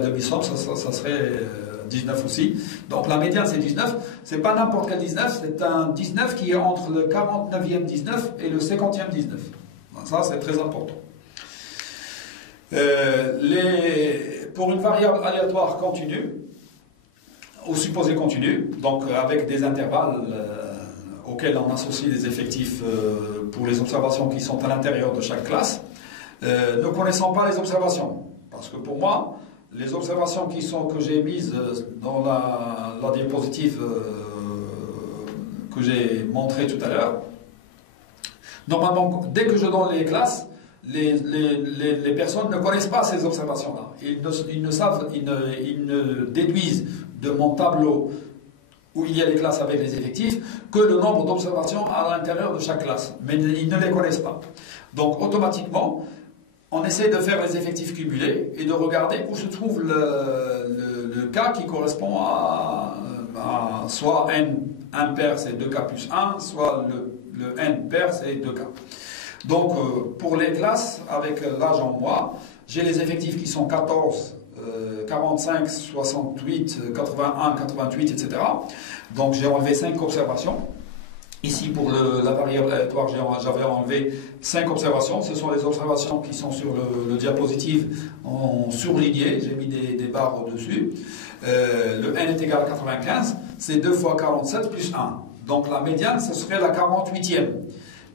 demi-somme, ça serait 19 aussi. Donc la médiane c'est 19, c'est pas n'importe quel 19, c'est un 19 qui est entre le 49e 19 et le 50e 19. Ça c'est très important. Pour une variable aléatoire continue, ou supposée continue, donc avec des intervalles auxquels on associe les effectifs pour les observations qui sont à l'intérieur de chaque classe, ne connaissant pas les observations. Parce que pour moi, les observations que j'ai mises dans la diapositive que j'ai montré tout à l'heure. Normalement, dès que je donne les classes, les personnes ne connaissent pas ces observations-là. Ils ne déduisent de mon tableau où il y a les classes avec les effectifs que le nombre d'observations à l'intérieur de chaque classe. Mais ils ne les connaissent pas. Donc, automatiquement, on essaie de faire les effectifs cumulés et de regarder où se trouve le cas qui correspond à soit n pair c'est 2k plus 1, soit le n pair c'est 2k. Donc pour les classes avec l'âge en mois, j'ai les effectifs qui sont 14, 45, 68, 81, 88, etc. Donc j'ai enlevé 5 observations. Ici, pour la variable aléatoire, j'avais enlevé 5 observations. Ce sont les observations qui sont sur le diapositive en surligné. J'ai mis des barres au-dessus. Le n est égal à 95. C'est 2 fois 47 plus 1. Donc la médiane, ce serait la 48e.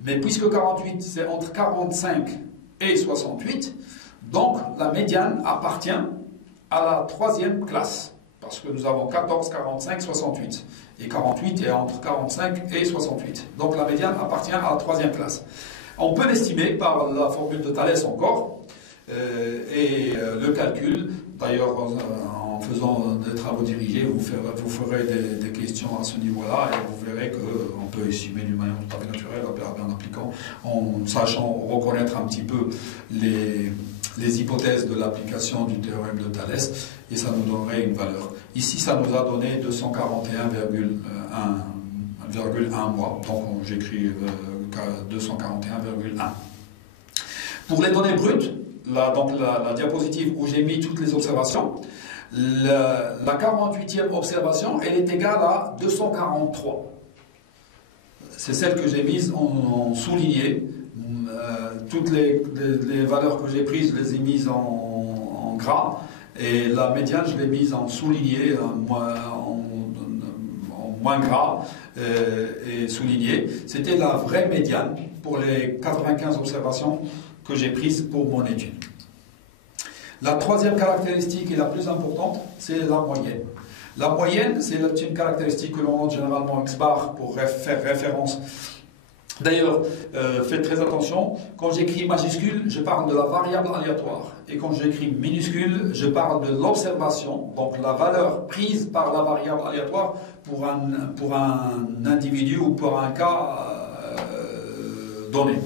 Mais puisque 48, c'est entre 45 et 68, donc la médiane appartient à la 3e classe. Parce que nous avons 14, 45, 68. Et 48 est entre 45 et 68. Donc la médiane appartient à la 3e classe. On peut l'estimer par la formule de Thalès encore. Le calcul, d'ailleurs en faisant des travaux dirigés, vous ferez des questions à ce niveau-là et vous verrez qu'on peut estimer d'une manière tout à fait naturelle en appliquant, en sachant reconnaître un petit peu les hypothèses de l'application du théorème de Thalès, et ça nous donnerait une valeur. Ici, ça nous a donné 241,1 mois, donc j'écris 241,1. Pour les données brutes, donc la diapositive où j'ai mis toutes les observations, la 48e observation, elle est égale à 243. C'est celle que j'ai mise en souligné. Toutes les valeurs que j'ai prises, je les ai mises en gras, et la médiane, je l'ai mise en souligné, en moins gras et souligné. C'était la vraie médiane pour les 95 observations que j'ai prises pour mon étude. La troisième caractéristique et la plus importante, c'est la moyenne. La moyenne, c'est une caractéristique que l'on note généralement X bar pour faire référence. D'ailleurs, faites très attention, quand j'écris majuscule, je parle de la variable aléatoire. Et quand j'écris minuscule, je parle de l'observation, donc la valeur prise par la variable aléatoire pour un individu ou pour un cas donné.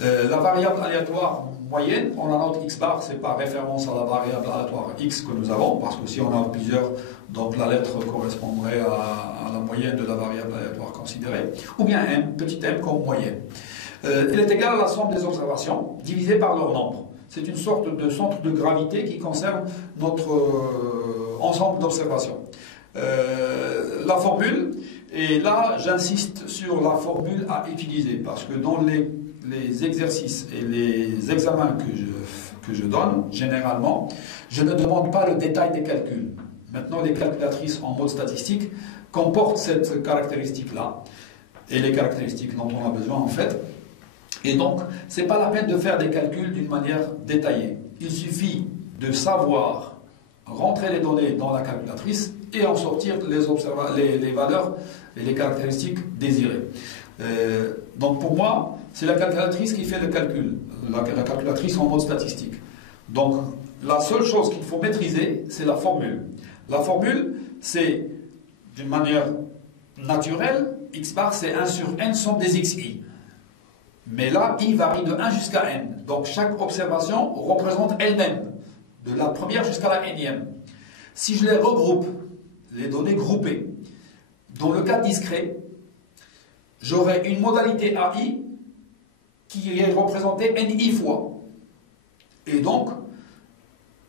La variable aléatoire moyenne, on la note X bar, c'est par référence à la variable aléatoire X que nous avons, parce que si on a plusieurs, donc la lettre correspondrait à la moyenne de la variable aléatoire considérée, ou bien m, petit m comme moyenne. Elle est égale à la somme des observations, divisée par leur nombre. C'est une sorte de centre de gravité qui concerne notre ensemble d'observations. La formule, et là j'insiste sur la formule à utiliser, parce que dans les exercices et les examens que je donne, généralement, je ne demande pas le détail des calculs. Maintenant, les calculatrices en mode statistique comportent cette caractéristique-là, et les caractéristiques dont on a besoin en fait. Et donc, ce n'est pas la peine de faire des calculs d'une manière détaillée. Il suffit de savoir rentrer les données dans la calculatrice et en sortir les valeurs et les caractéristiques désirées. Donc pour moi, c'est la calculatrice qui fait le calcul, la calculatrice en mode statistique. Donc la seule chose qu'il faut maîtriser, c'est la formule. La formule, c'est d'une manière naturelle, x bar c'est 1 sur n somme des xi. Mais là, i varie de 1 jusqu'à n. Donc chaque observation représente elle-même, de la première jusqu'à la nème. Si je les regroupe, les données groupées, dans le cas discret, j'aurai une modalité AI qui est représentée NI fois. Et donc,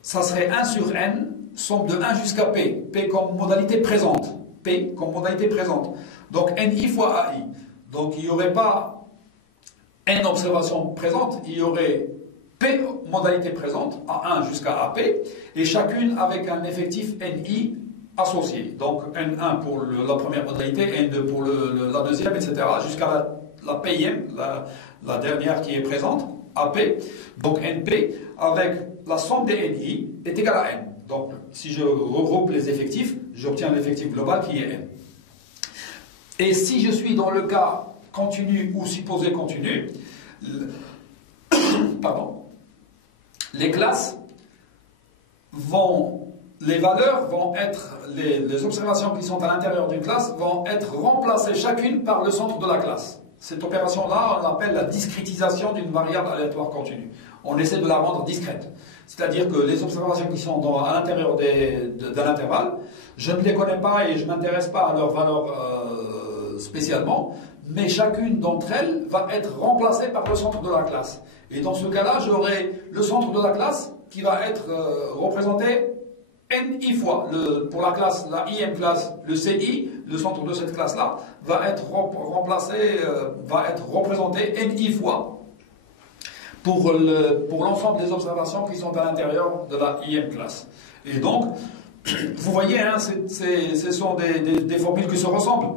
ça serait 1 sur N, somme de 1 jusqu'à P. P comme modalité présente. P comme modalité présente. Donc, NI fois AI. Donc, il n'y aurait pas N observations présentes, il y aurait P modalité présente, A1 jusqu'à AP, et chacune avec un effectif NI associé. Donc N1 pour la première modalité, N2 pour la deuxième, etc. jusqu'à la Pème, la dernière qui est présente, AP. Donc NP avec la somme des NI est égale à N. Donc si je regroupe les effectifs, j'obtiens l'effectif global qui est N. Et si je suis dans le cas continu ou supposé continu, pardon, les classes les valeurs vont être, les observations qui sont à l'intérieur d'une classe vont être remplacées chacune par le centre de la classe. Cette opération-là, on l'appelle la discrétisation d'une variable aléatoire continue. On essaie de la rendre discrète. C'est-à-dire que les observations qui sont à l'intérieur de l'intervalle, je ne les connais pas et je ne m'intéresse pas à leur valeur spécialement, mais chacune d'entre elles va être remplacée par le centre de la classe. Et dans ce cas-là, j'aurai le centre de la classe qui va être représenté NI fois. Pour la classe, la IM classe, le CI, le centre de cette classe-là, va être représenté NI fois pour l'ensemble des observations qui sont à l'intérieur de la IM classe. Et donc, vous voyez, hein, ce sont des formules qui se ressemblent.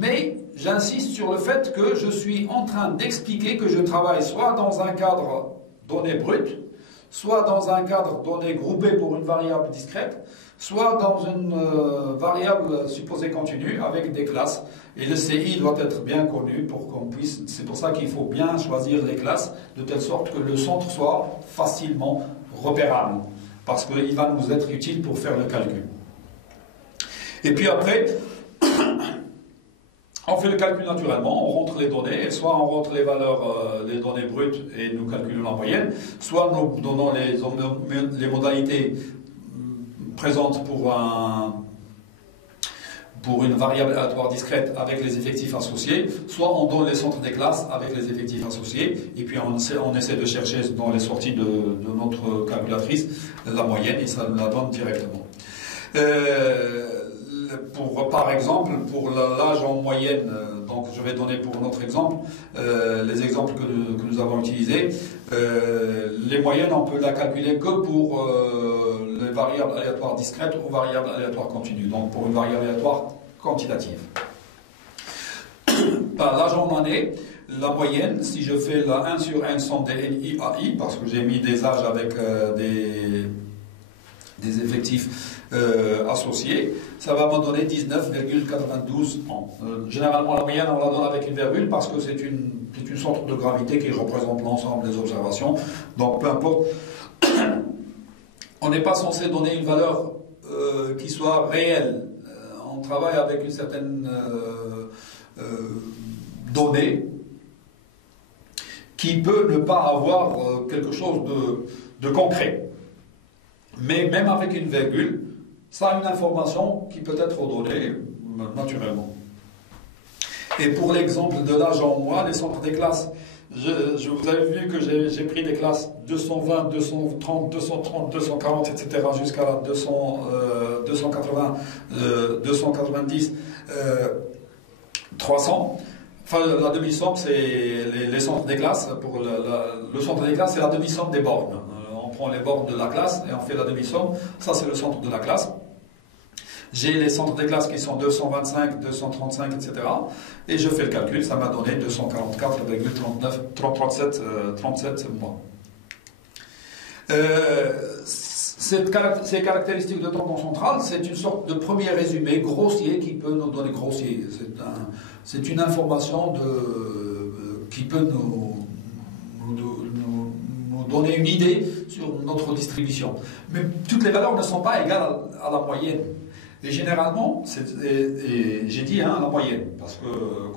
Mais j'insiste sur le fait que je suis en train d'expliquer que je travaille soit dans un cadre donné brut, soit dans un cadre donné groupé pour une variable discrète, soit dans une variable supposée continue avec des classes. Et le CI doit être bien connu pour qu'on puisse... C'est pour ça qu'il faut bien choisir les classes de telle sorte que le centre soit facilement repérable, parce qu'il va nous être utile pour faire le calcul. Et puis après... On fait le calcul naturellement, on rentre les données, soit on rentre les valeurs, les données brutes et nous calculons la moyenne, soit nous donnons les modalités présentes pour une variable aléatoire discrète avec les effectifs associés, soit on donne les centres des classes avec les effectifs associés, et puis on essaie de chercher dans les sorties de notre calculatrice la moyenne et ça nous la donne directement. Par exemple, pour l'âge en moyenne, donc je vais donner pour notre exemple, les exemples que nous avons utilisés, les moyennes on peut la calculer que pour les variables aléatoires discrètes ou variables aléatoires continues, donc pour une variable aléatoire quantitative. Par l'âge en année, la moyenne, si je fais la 1 sur n somme des NI à I, parce que j'ai mis des âges avec des effectifs associés, ça va me donner 19,92 ans. Généralement, la moyenne, on la donne avec une virgule parce que c'est une sorte de gravité qui représente l'ensemble des observations. Donc, peu importe, on n'est pas censé donner une valeur qui soit réelle. On travaille avec une certaine donnée qui peut ne pas avoir quelque chose de concret. Mais même avec une virgule, ça a une information qui peut être donnée naturellement. Et pour l'exemple de l'âge en mois, les centres des classes, vous avez vu que j'ai pris des classes 220, 230, 230, 240, etc. jusqu'à 280, 290, 300. Enfin, la demi-somme, c'est les centres des classes. Pour le centre des classes, c'est la demi-somme des bornes. On prend les bornes de la classe et on fait la demi-somme. Ça, c'est le centre de la classe. J'ai les centres des classes qui sont 225, 235, etc. Et je fais le calcul, ça m'a donné 244,37 mois. Ces caractéristiques de temps central, c'est une sorte de premier résumé grossier qui peut nous donner grossier. C'est une information qui peut nous donner une idée sur notre distribution. Mais toutes les valeurs ne sont pas égales à la moyenne. Et généralement, j'ai dit la moyenne, parce que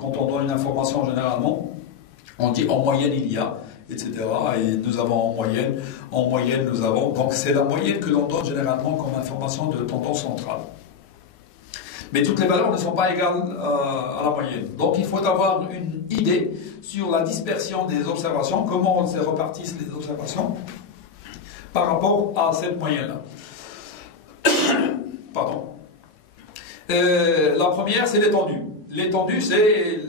quand on donne une information généralement, on dit en moyenne il y a, etc. Et nous avons en moyenne nous avons. Donc c'est la moyenne que l'on donne généralement comme information de tendance centrale. Mais toutes les valeurs ne sont pas égales à la moyenne. Donc il faut avoir une idée sur la dispersion des observations, comment on se répartissent les observations par rapport à cette moyenne-là. Pardon. La première, c'est l'étendue. L'étendue, c'est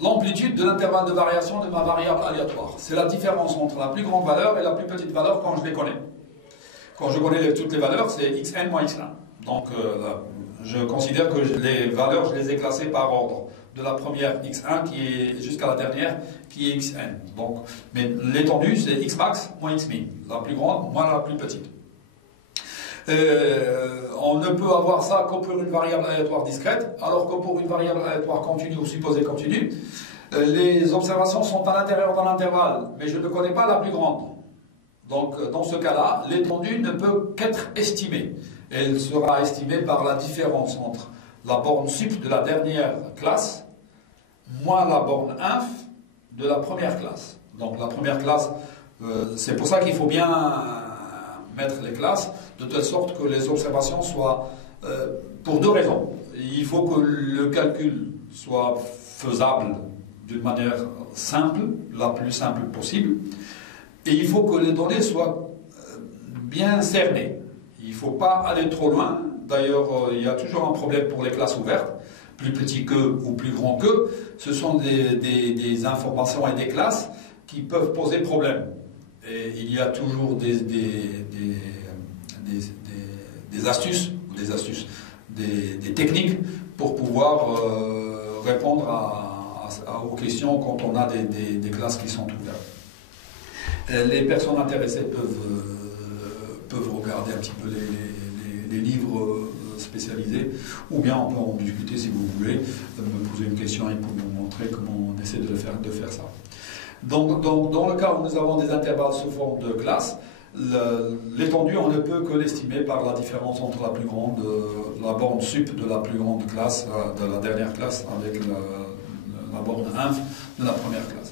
l'amplitude de l'intervalle de variation de ma variable aléatoire. C'est la différence entre la plus grande valeur et la plus petite valeur quand je les connais. Quand je connais toutes les valeurs, c'est xn moins xn. Donc, je considère que les valeurs, je les ai classées par ordre. De la première x1 qui est jusqu'à la dernière qui est xn. Donc, mais l'étendue, c'est xmax moins xmin. La plus grande moins la plus petite. On ne peut avoir ça que pour une variable aléatoire discrète, alors que pour une variable aléatoire continue ou supposée continue, les observations sont à l'intérieur d'un intervalle, mais je ne connais pas la plus grande. Donc, dans ce cas-là, l'étendue ne peut qu'être estimée. Elle sera estimée par la différence entre la borne sup de la dernière classe moins la borne inf de la première classe. Donc, la première classe, c'est pour ça qu'il faut bien mettre les classes de telle sorte que les observations soient, pour deux raisons. Il faut que le calcul soit faisable d'une manière simple, la plus simple possible, et il faut que les données soient bien cernées. Il ne faut pas aller trop loin. D'ailleurs, il y a toujours un problème pour les classes ouvertes, plus petit que ou plus grand que. Ce sont des informations et des classes qui peuvent poser problème. Et il y a toujours des astuces, des techniques pour pouvoir répondre aux questions quand on a des classes qui sont ouvertes. Les personnes intéressées peuvent regarder un petit peu les livres spécialisés, ou bien on peut en discuter si vous voulez, me poser une question et pour vous montrer comment on essaie de faire ça. Donc, dans le cas où nous avons des intervalles sous forme de classe, l'étendue, on ne peut que l'estimer par la différence entre la plus grande, la borne sup de la plus grande classe, de la dernière classe, avec la borne inf de la première classe.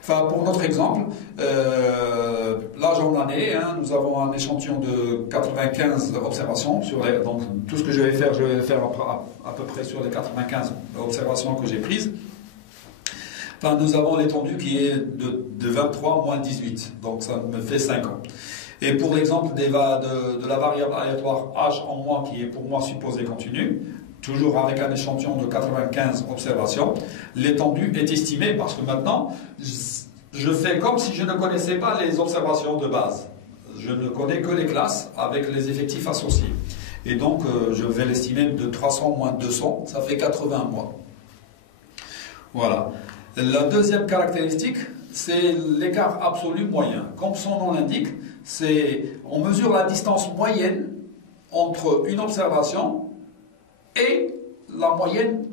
Enfin, pour notre exemple, l'âge en année, nous avons un échantillon de 95 observations. Donc, tout ce que je vais faire à peu près sur les 95 observations que j'ai prises. Enfin, nous avons l'étendue qui est de 23 moins 18, donc ça me fait 5 ans. Et pour l'exemple de la variable aléatoire h en moins, qui est pour moi supposée continue, toujours avec un échantillon de 95 observations, l'étendue est estimée parce que maintenant, je fais comme si je ne connaissais pas les observations de base. Je ne connais que les classes avec les effectifs associés. Et donc, je vais l'estimer de 300 moins 200, ça fait 80 mois. Voilà. La deuxième caractéristique, c'est l'écart absolu moyen. Comme son nom l'indique, on mesure la distance moyenne entre une observation et la moyenne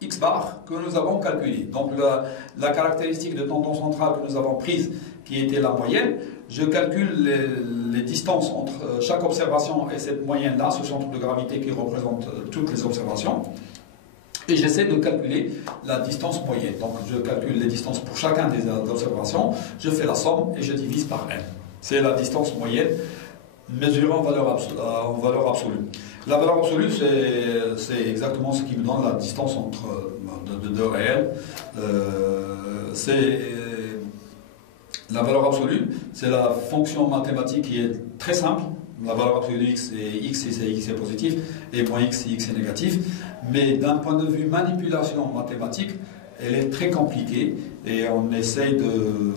x bar que nous avons calculée. Donc la caractéristique de tendance centrale que nous avons prise, qui était la moyenne, je calcule les distances entre chaque observation et cette moyenne-là, ce centre de gravité qui représente toutes les observations. Et j'essaie de calculer la distance moyenne. Donc je calcule les distances pour chacun des observations, je fais la somme et je divise par n. C'est la distance moyenne mesurée en valeur absolue. La valeur absolue, c'est exactement ce qui me donne la distance entre deux réels. La valeur absolue, c'est la fonction mathématique qui est très simple. La valeur absolue de x, c'est x si x est positif, et moins x si x est négatif. Mais d'un point de vue manipulation mathématique, elle est très compliquée et on essaye de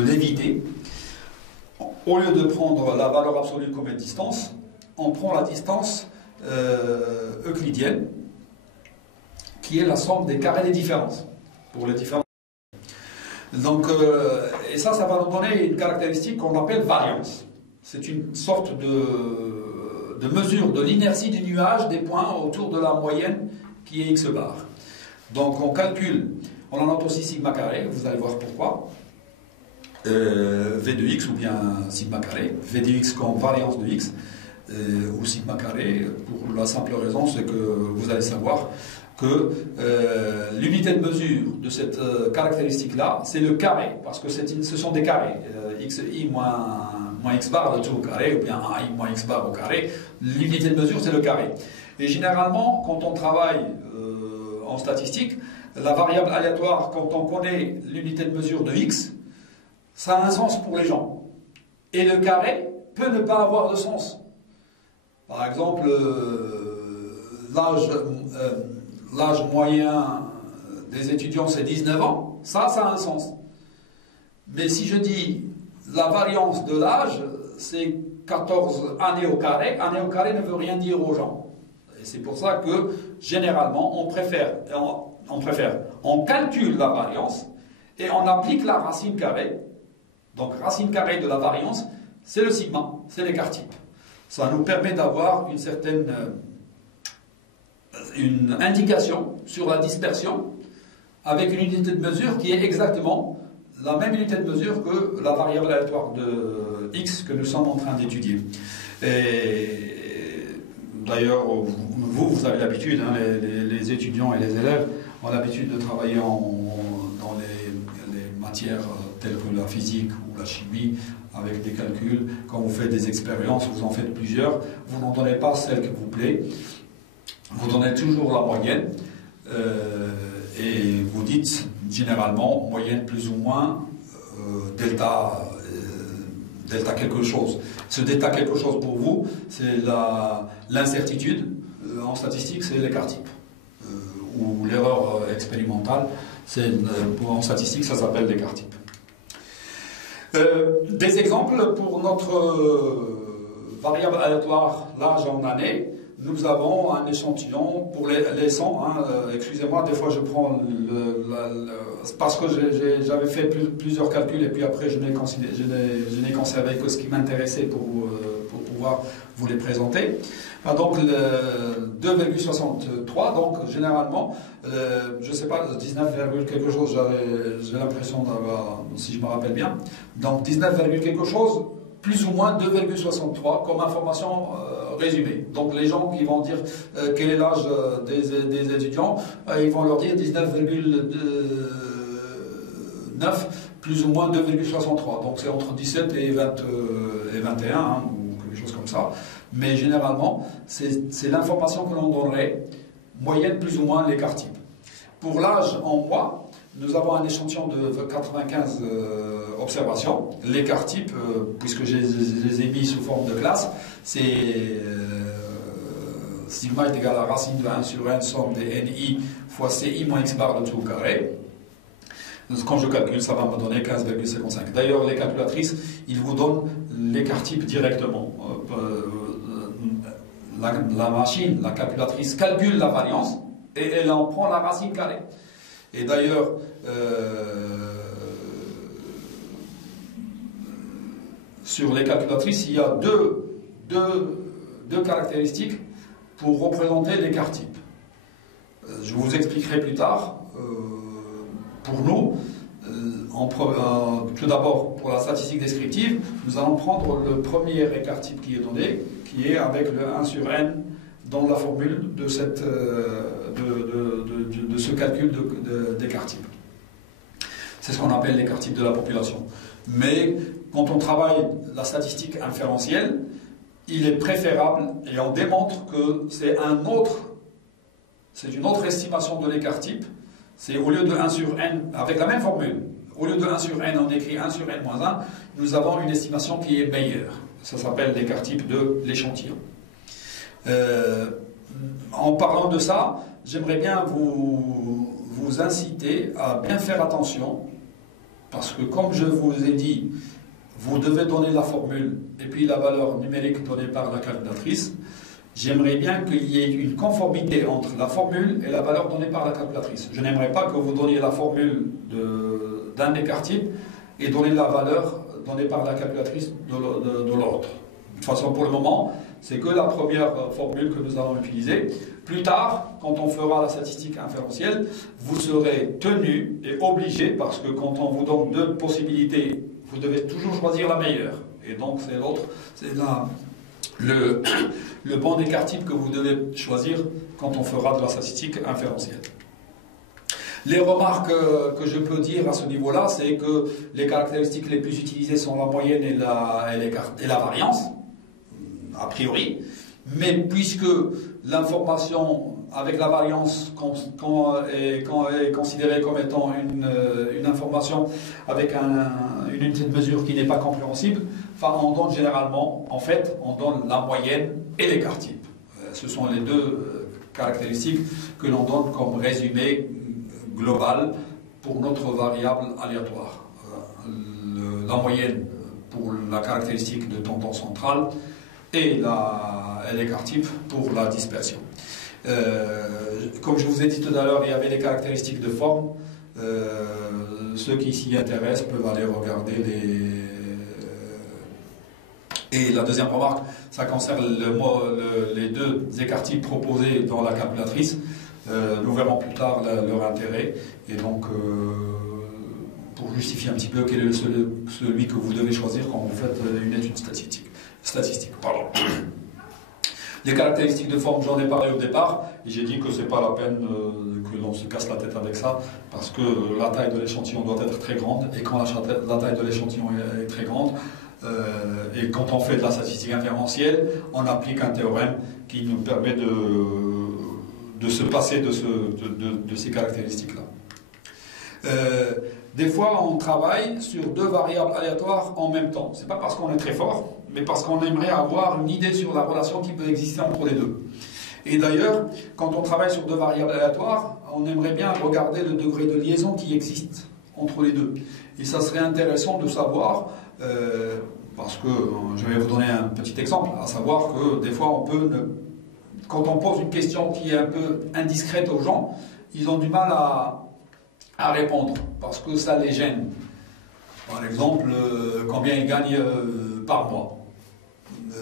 l'éviter. Au lieu de prendre la valeur absolue comme distance, on prend la distance euclidienne, qui est la somme des carrés des différences, pour les différences. Donc, et ça va nous donner une caractéristique qu'on appelle variance. C'est une sorte de mesure de l'inertie du nuage des points autour de la moyenne qui est x bar. Donc on calcule, on en note aussi sigma carré, vous allez voir pourquoi. V de x ou bien sigma carré, V de x comme variance de x, ou sigma carré, pour la simple raison, c'est que vous allez savoir que l'unité de mesure de cette caractéristique-là, c'est le carré, parce que ce sont des carrés. xi moins x bar le tout au carré, ou bien ai moins x bar au carré, l'unité de mesure, c'est le carré. Et généralement, quand on travaille en statistique, la variable aléatoire, quand on connaît l'unité de mesure de x, ça a un sens pour les gens. Et le carré peut ne pas avoir de sens. Par exemple, l'âge moyen des étudiants, c'est 19 ans. Ça a un sens. Mais si je dis la variance de l'âge, c'est 14 années au carré ne veut rien dire aux gens. Et c'est pour ça que, généralement, on calcule la variance et on applique la racine carrée Donc racine carrée de la variance, c'est le sigma, c'est l'écart type. Ça nous permet d'avoir une certaine une indication sur la dispersion avec une unité de mesure qui est exactement la même unité de mesure que la variable aléatoire de x que nous sommes en train d'étudier. Et d'ailleurs, vous avez l'habitude, hein, les étudiants et les élèves ont l'habitude de travailler dans les matières telles que la physique ou la chimie, avec des calculs. Quand vous faites des expériences, vous en faites plusieurs, vous n'en donnez pas celle qui vous plaît, vous donnez toujours la moyenne, et vous dites généralement moyenne plus ou moins delta quelque chose. Ce delta quelque chose pour vous, c'est l'incertitude. En statistique, c'est l'écart type. Ou l'erreur expérimentale, en statistique, ça s'appelle l'écart type. Des exemples pour notre variable aléatoire l'âge en année. Nous avons un échantillon pour les 100. Hein, excusez-moi, des fois je prends parce que j'avais fait plusieurs calculs et puis après je n'ai conservé que ce qui m'intéressait pour pouvoir vous les présenter. Donc 2,63, donc généralement, je ne sais pas, 19, quelque chose, j'ai l'impression d'avoir, si je me rappelle bien, donc 19, quelque chose, plus ou moins 2,63 comme information résumée. Donc les gens qui vont dire quel est l'âge des étudiants, ils vont leur dire 19,9 plus ou moins 2,63. Donc c'est entre 17 et 21, hein, ou quelque chose comme ça. Mais généralement, c'est l'information que l'on donnerait, moyenne plus ou moins l'écart type. Pour l'âge en mois, nous avons un échantillon de 95 observations. L'écart type, puisque je les ai mis sous forme de classe, c'est sigma est égal à racine de 1 sur n somme des ni fois ci moins x bar de tout au carré. Quand je calcule, ça va me donner 15,55. D'ailleurs, les calculatrices, ils vous donnent l'écart type directement. La machine, la calculatrice, calcule la variance et elle en prend la racine carrée. Et d'ailleurs, sur les calculatrices, il y a deux caractéristiques pour représenter l'écart type. Je vous expliquerai plus tard. Pour nous, tout d'abord, pour la statistique descriptive, nous allons prendre le premier écart type qui est donné, qui est avec le 1 sur n dans la formule de ce calcul d'écart type. C'est ce qu'on appelle l'écart type de la population. Mais quand on travaille la statistique inférentielle, il est préférable, et on démontre que c'est une autre estimation de l'écart type. C'est au lieu de 1 sur n, avec la même formule, au lieu de 1 sur n, on écrit 1 sur n moins 1, nous avons une estimation qui est meilleure. Ça s'appelle l'écart type de l'échantillon. En parlant de ça, j'aimerais bien vous inciter à bien faire attention, parce que comme je vous ai dit, vous devez donner la formule et puis la valeur numérique donnée par la calculatrice. J'aimerais bien qu'il y ait une conformité entre la formule et la valeur donnée par la calculatrice. Je n'aimerais pas que vous donniez la formule d'un écart type et donniez la valeur donnée par la calculatrice de l'autre. De toute façon, pour le moment, c'est que la première formule que nous allons utiliser. Plus tard, quand on fera la statistique inférentielle, vous serez tenu et obligé, parce que quand on vous donne deux possibilités, vous devez toujours choisir la meilleure. Et donc, c'est l'autre, c'est le bon écart type que vous devez choisir quand on fera de la statistique inférentielle. Les remarques que je peux dire à ce niveau-là, c'est que les caractéristiques les plus utilisées sont la moyenne et la variance, a priori, mais puisque l'information avec la variance est considérée comme étant une information avec une unité de mesure qui n'est pas compréhensible, enfin, on donne généralement, en fait, on donne la moyenne et l'écart type. Ce sont les deux caractéristiques que l'on donne comme résumé global pour notre variable aléatoire. La moyenne pour la caractéristique de tendance centrale et l'écart type pour la dispersion. Comme je vous ai dit tout à l'heure, il y avait les caractéristiques de forme. Ceux qui s'y intéressent peuvent aller regarder Et la deuxième remarque, ça concerne les deux écarts-types proposés dans la calculatrice. Nous verrons plus tard leur intérêt. Et donc, pour justifier un petit peu quel est celui que vous devez choisir quand vous faites une étude statistique. Pardon. Les caractéristiques de forme, j'en ai parlé au départ, et j'ai dit que c'est pas la peine que l'on se casse la tête avec ça, parce que la taille de l'échantillon doit être très grande, et quand la taille de l'échantillon est très grande, et quand on fait de la statistique inférentielle, on applique un théorème qui nous permet de se passer de ces caractéristiques-là. Des fois, on travaille sur deux variables aléatoires en même temps. C'est pas parce qu'on est très fort, mais parce qu'on aimerait avoir une idée sur la relation qui peut exister entre les deux. Et d'ailleurs, quand on travaille sur deux variables aléatoires, on aimerait bien regarder le degré de liaison qui existe entre les deux. Et ça serait intéressant de savoir, parce que je vais vous donner un petit exemple, à savoir que des fois, quand on pose une question qui est un peu indiscrète aux gens, ils ont du mal à répondre, parce que ça les gêne. Par exemple, combien ils gagnent par mois.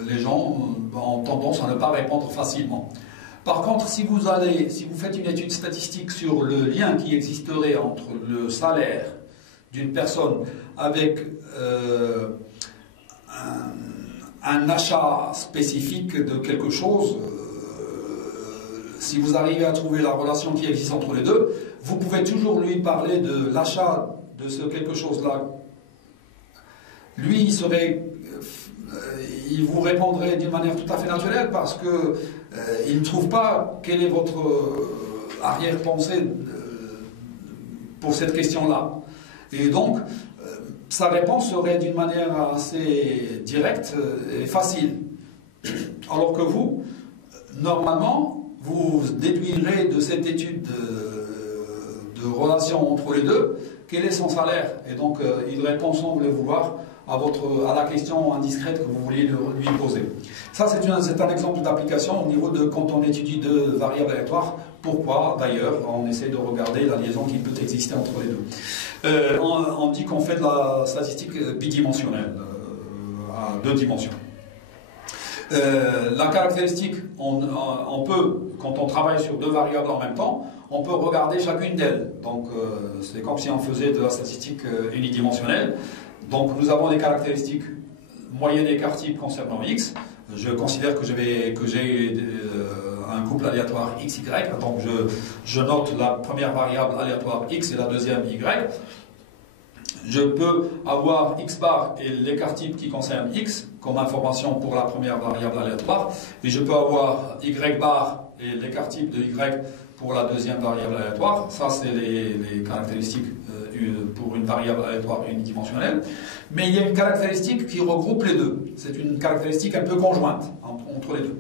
Les gens ont tendance à ne pas répondre facilement. Par contre, si vous faites une étude statistique sur le lien qui existerait entre le salaire d'une personne avec un achat spécifique de quelque chose, si vous arrivez à trouver la relation qui existe entre les deux, vous pouvez toujours lui parler de l'achat de ce quelque chose-là. Lui, il vous répondrait d'une manière tout à fait naturelle parce que il ne trouve pas quelle est votre arrière-pensée pour cette question-là. Et donc, sa réponse serait d'une manière assez directe et facile. Alors que vous, normalement, vous déduirez de cette étude de relation entre les deux quel est son salaire. Et donc, il répond sans vous le vouloir à la question indiscrète que vous vouliez lui poser. Ça, c'est un exemple d'application au niveau de quand on étudie deux variables aléatoires. Pourquoi, d'ailleurs, on essaie de regarder la liaison qui peut exister entre les deux. On dit qu'on fait de la statistique bidimensionnelle, à deux dimensions. La caractéristique, on peut, quand on travaille sur deux variables en même temps, on peut regarder chacune d'elles. Donc, c'est comme si on faisait de la statistique unidimensionnelle. Donc, nous avons des caractéristiques moyenne écart type concernant x. Je considère que j'ai un couple aléatoire x, y. Donc, je note la première variable aléatoire x et la deuxième y. Je peux avoir x bar et l'écart type qui concerne x comme information pour la première variable aléatoire, et je peux avoir y bar et l'écart type de y pour la deuxième variable aléatoire. Ça, c'est les caractéristiques pour une variable aléatoire unidimensionnelle. Mais il y a une caractéristique qui regroupe les deux. C'est une caractéristique un peu conjointe entre les deux.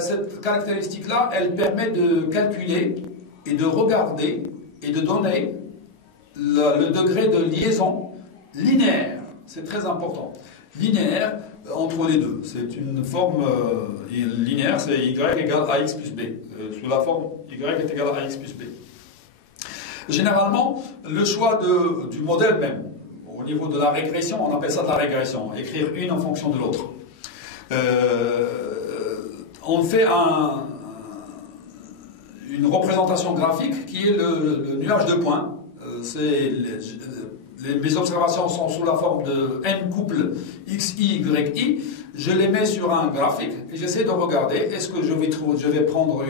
Cette caractéristique-là, elle permet de calculer et de regarder et de donner le degré de liaison linéaire. C'est très important. Linéaire entre les deux. C'est une forme linéaire, c'est y égale à x plus b. Sous la forme y est égal à x plus b. Généralement, le choix du modèle même, au niveau de la régression, on appelle ça de la régression, écrire une en fonction de l'autre. On fait une représentation graphique qui est le nuage de points. Mes observations sont sous la forme de n couple xi, yi. Je les mets sur un graphique et j'essaie de regarder est-ce que je vais prendre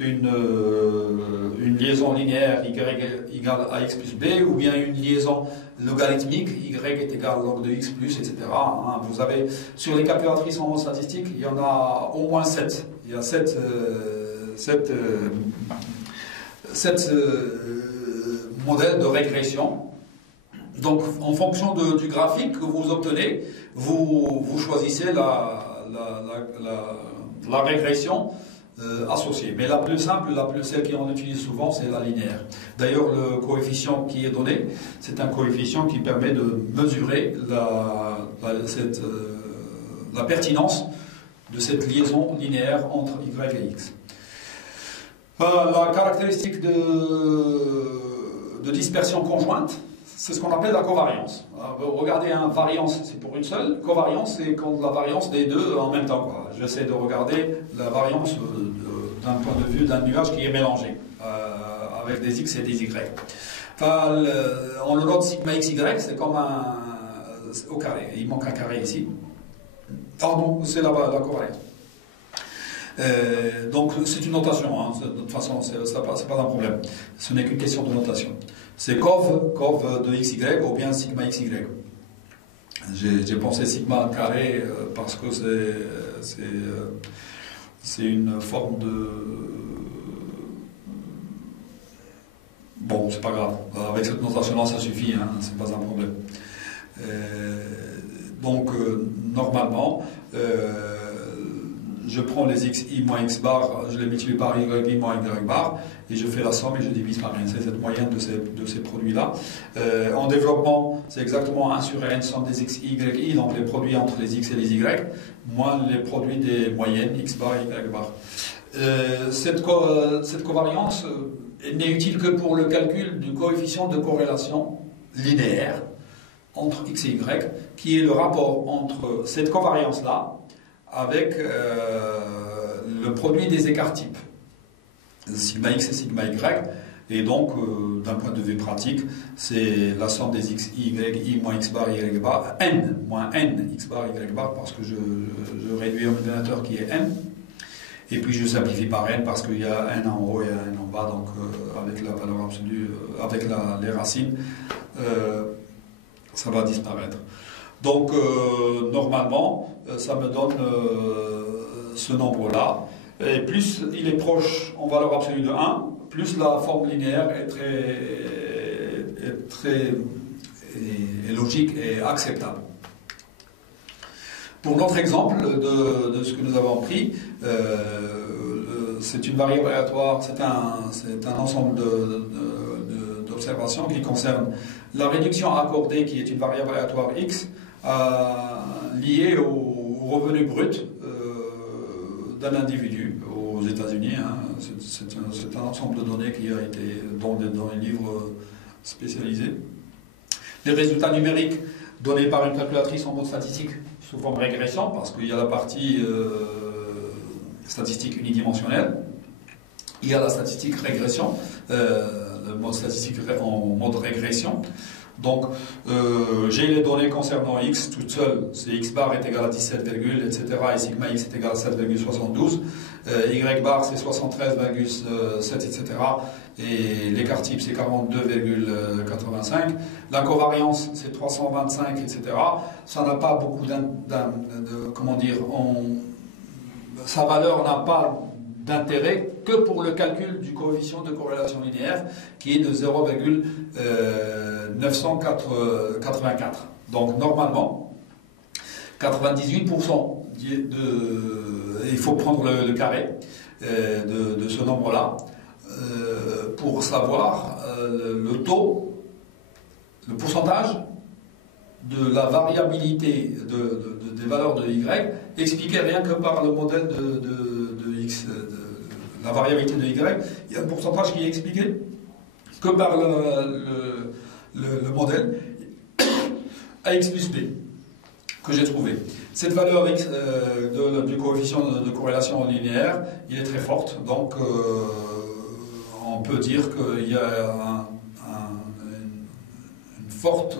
une liaison linéaire y égale à x plus b, ou bien une liaison logarithmique y est égal à log de x plus, etc. Vous avez, sur les calculatrices en mode statistique, il y en a au moins 7. Il y a 7 modèles de régression. Donc, en fonction du graphique que vous obtenez, vous choisissez la régression associée. Mais la plus simple, celle qu'on utilise souvent, c'est la linéaire. D'ailleurs, le coefficient qui est donné, c'est un coefficient qui permet de mesurer la pertinence de cette liaison linéaire entre y et x. La caractéristique de dispersion conjointe, c'est ce qu'on appelle la covariance. Regardez, variance, c'est pour une seule. Covariance, c'est quand la variance des deux en même temps, quoi. J'essaie de regarder la variance d'un point de vue d'un nuage qui est mélangé, avec des x et des y. Enfin, on le note sigma xy, c'est comme au carré. Il manque un carré ici. Pardon, c'est la covariance. Donc c'est une notation, hein. De toute façon c'est pas un problème, ce n'est qu'une question de notation. C'est cov de xy ou bien sigma xy. J'ai pensé sigma carré parce que c'est une forme de... Bon, c'est pas grave, avec cette notation-là ça suffit, hein, c'est pas un problème. Donc normalement, je prends les x i moins x bar, je les multiplie par y i moins y bar, et je fais la somme et je divise par n. C'est cette moyenne de ces produits-là. En développement, c'est exactement 1 sur n somme des x, y, i, donc les produits entre les x et les y, moins les produits des moyennes, x bar, y bar. Cette covariance n'est utile que pour le calcul du coefficient de corrélation linéaire entre x et y, qui est le rapport entre cette covariance-là avec le produit des écarts types, sigma x et sigma y, et donc d'un point de vue pratique, c'est la somme des x, y, i moins x bar, y bar, n moins n, x bar, y bar, parce que je réduis un dénominateur qui est n, et puis je simplifie par n parce qu'il y a n en haut et n en bas, donc avec la valeur absolue, avec les racines, ça va disparaître. Donc, normalement, ça me donne ce nombre-là. Et plus il est proche en valeur absolue de 1, plus la forme linéaire est très logique et acceptable. Pour notre exemple de ce que nous avons pris, c'est une variable aléatoire, c'est un ensemble d'observations qui concerne la réduction accordée, qui est une variable aléatoire x, liée au revenu brut d'un individu aux États-Unis. Hein. C'est un ensemble de données qui a été dans les livres spécialisés. Les résultats numériques donnés par une calculatrice en mode statistique sous forme régression, parce qu'il y a la partie statistique unidimensionnelle, il y a la statistique régression, le mode statistique en mode régression. Donc, j'ai les données concernant x toute seule, c'est x bar est égal à 17, etc. et sigma x est égal à 7,72. Y bar c'est 73,7, etc. Et l'écart type c'est 42,85. La covariance c'est 325, etc. Ça n'a pas beaucoup comment dire, sa valeur n'a pas d'intérêt que pour le calcul du coefficient de corrélation linéaire qui est de 0,984. Donc normalement, 98% il faut prendre le carré de ce nombre-là pour savoir le taux, le pourcentage de la variabilité des valeurs de y, expliqué rien que par le modèle de x, la variabilité de y. Il y a un pourcentage qui est expliqué que par le modèle ax plus b que j'ai trouvé. Cette valeur x du coefficient de corrélation linéaire, il est très forte, donc on peut dire qu'il y a une forte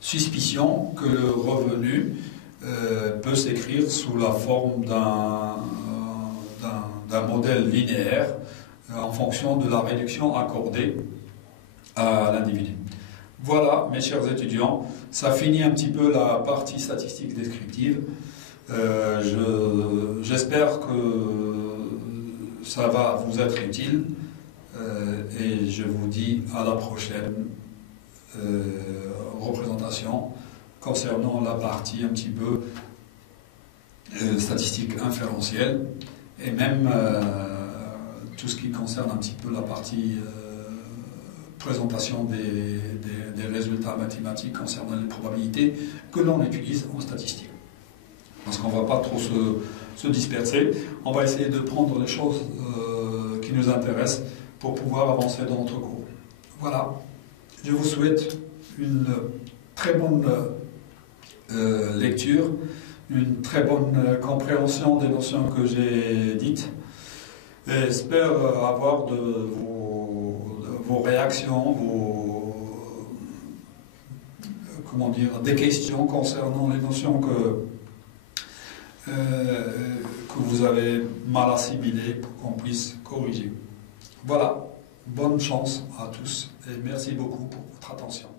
suspicion que le revenu peut s'écrire sous la forme d'un modèle linéaire en fonction de la réduction accordée à l'individu. Voilà, mes chers étudiants, ça finit un petit peu la partie statistique descriptive. J'espère que ça va vous être utile et je vous dis à la prochaine représentation concernant la partie un petit peu statistique inférentielle et même tout ce qui concerne un petit peu la partie présentation des résultats mathématiques concernant les probabilités que l'on utilise en statistique. Parce qu'on ne va pas trop se disperser, on va essayer de prendre les choses qui nous intéressent pour pouvoir avancer dans notre cours. Voilà, Je vous souhaite une très bonne lecture, une très bonne compréhension des notions que j'ai dites. Et j'espère avoir de vos réactions, des questions concernant les notions que vous avez mal assimilées pour qu'on puisse corriger. Voilà, bonne chance à tous et merci beaucoup pour votre attention.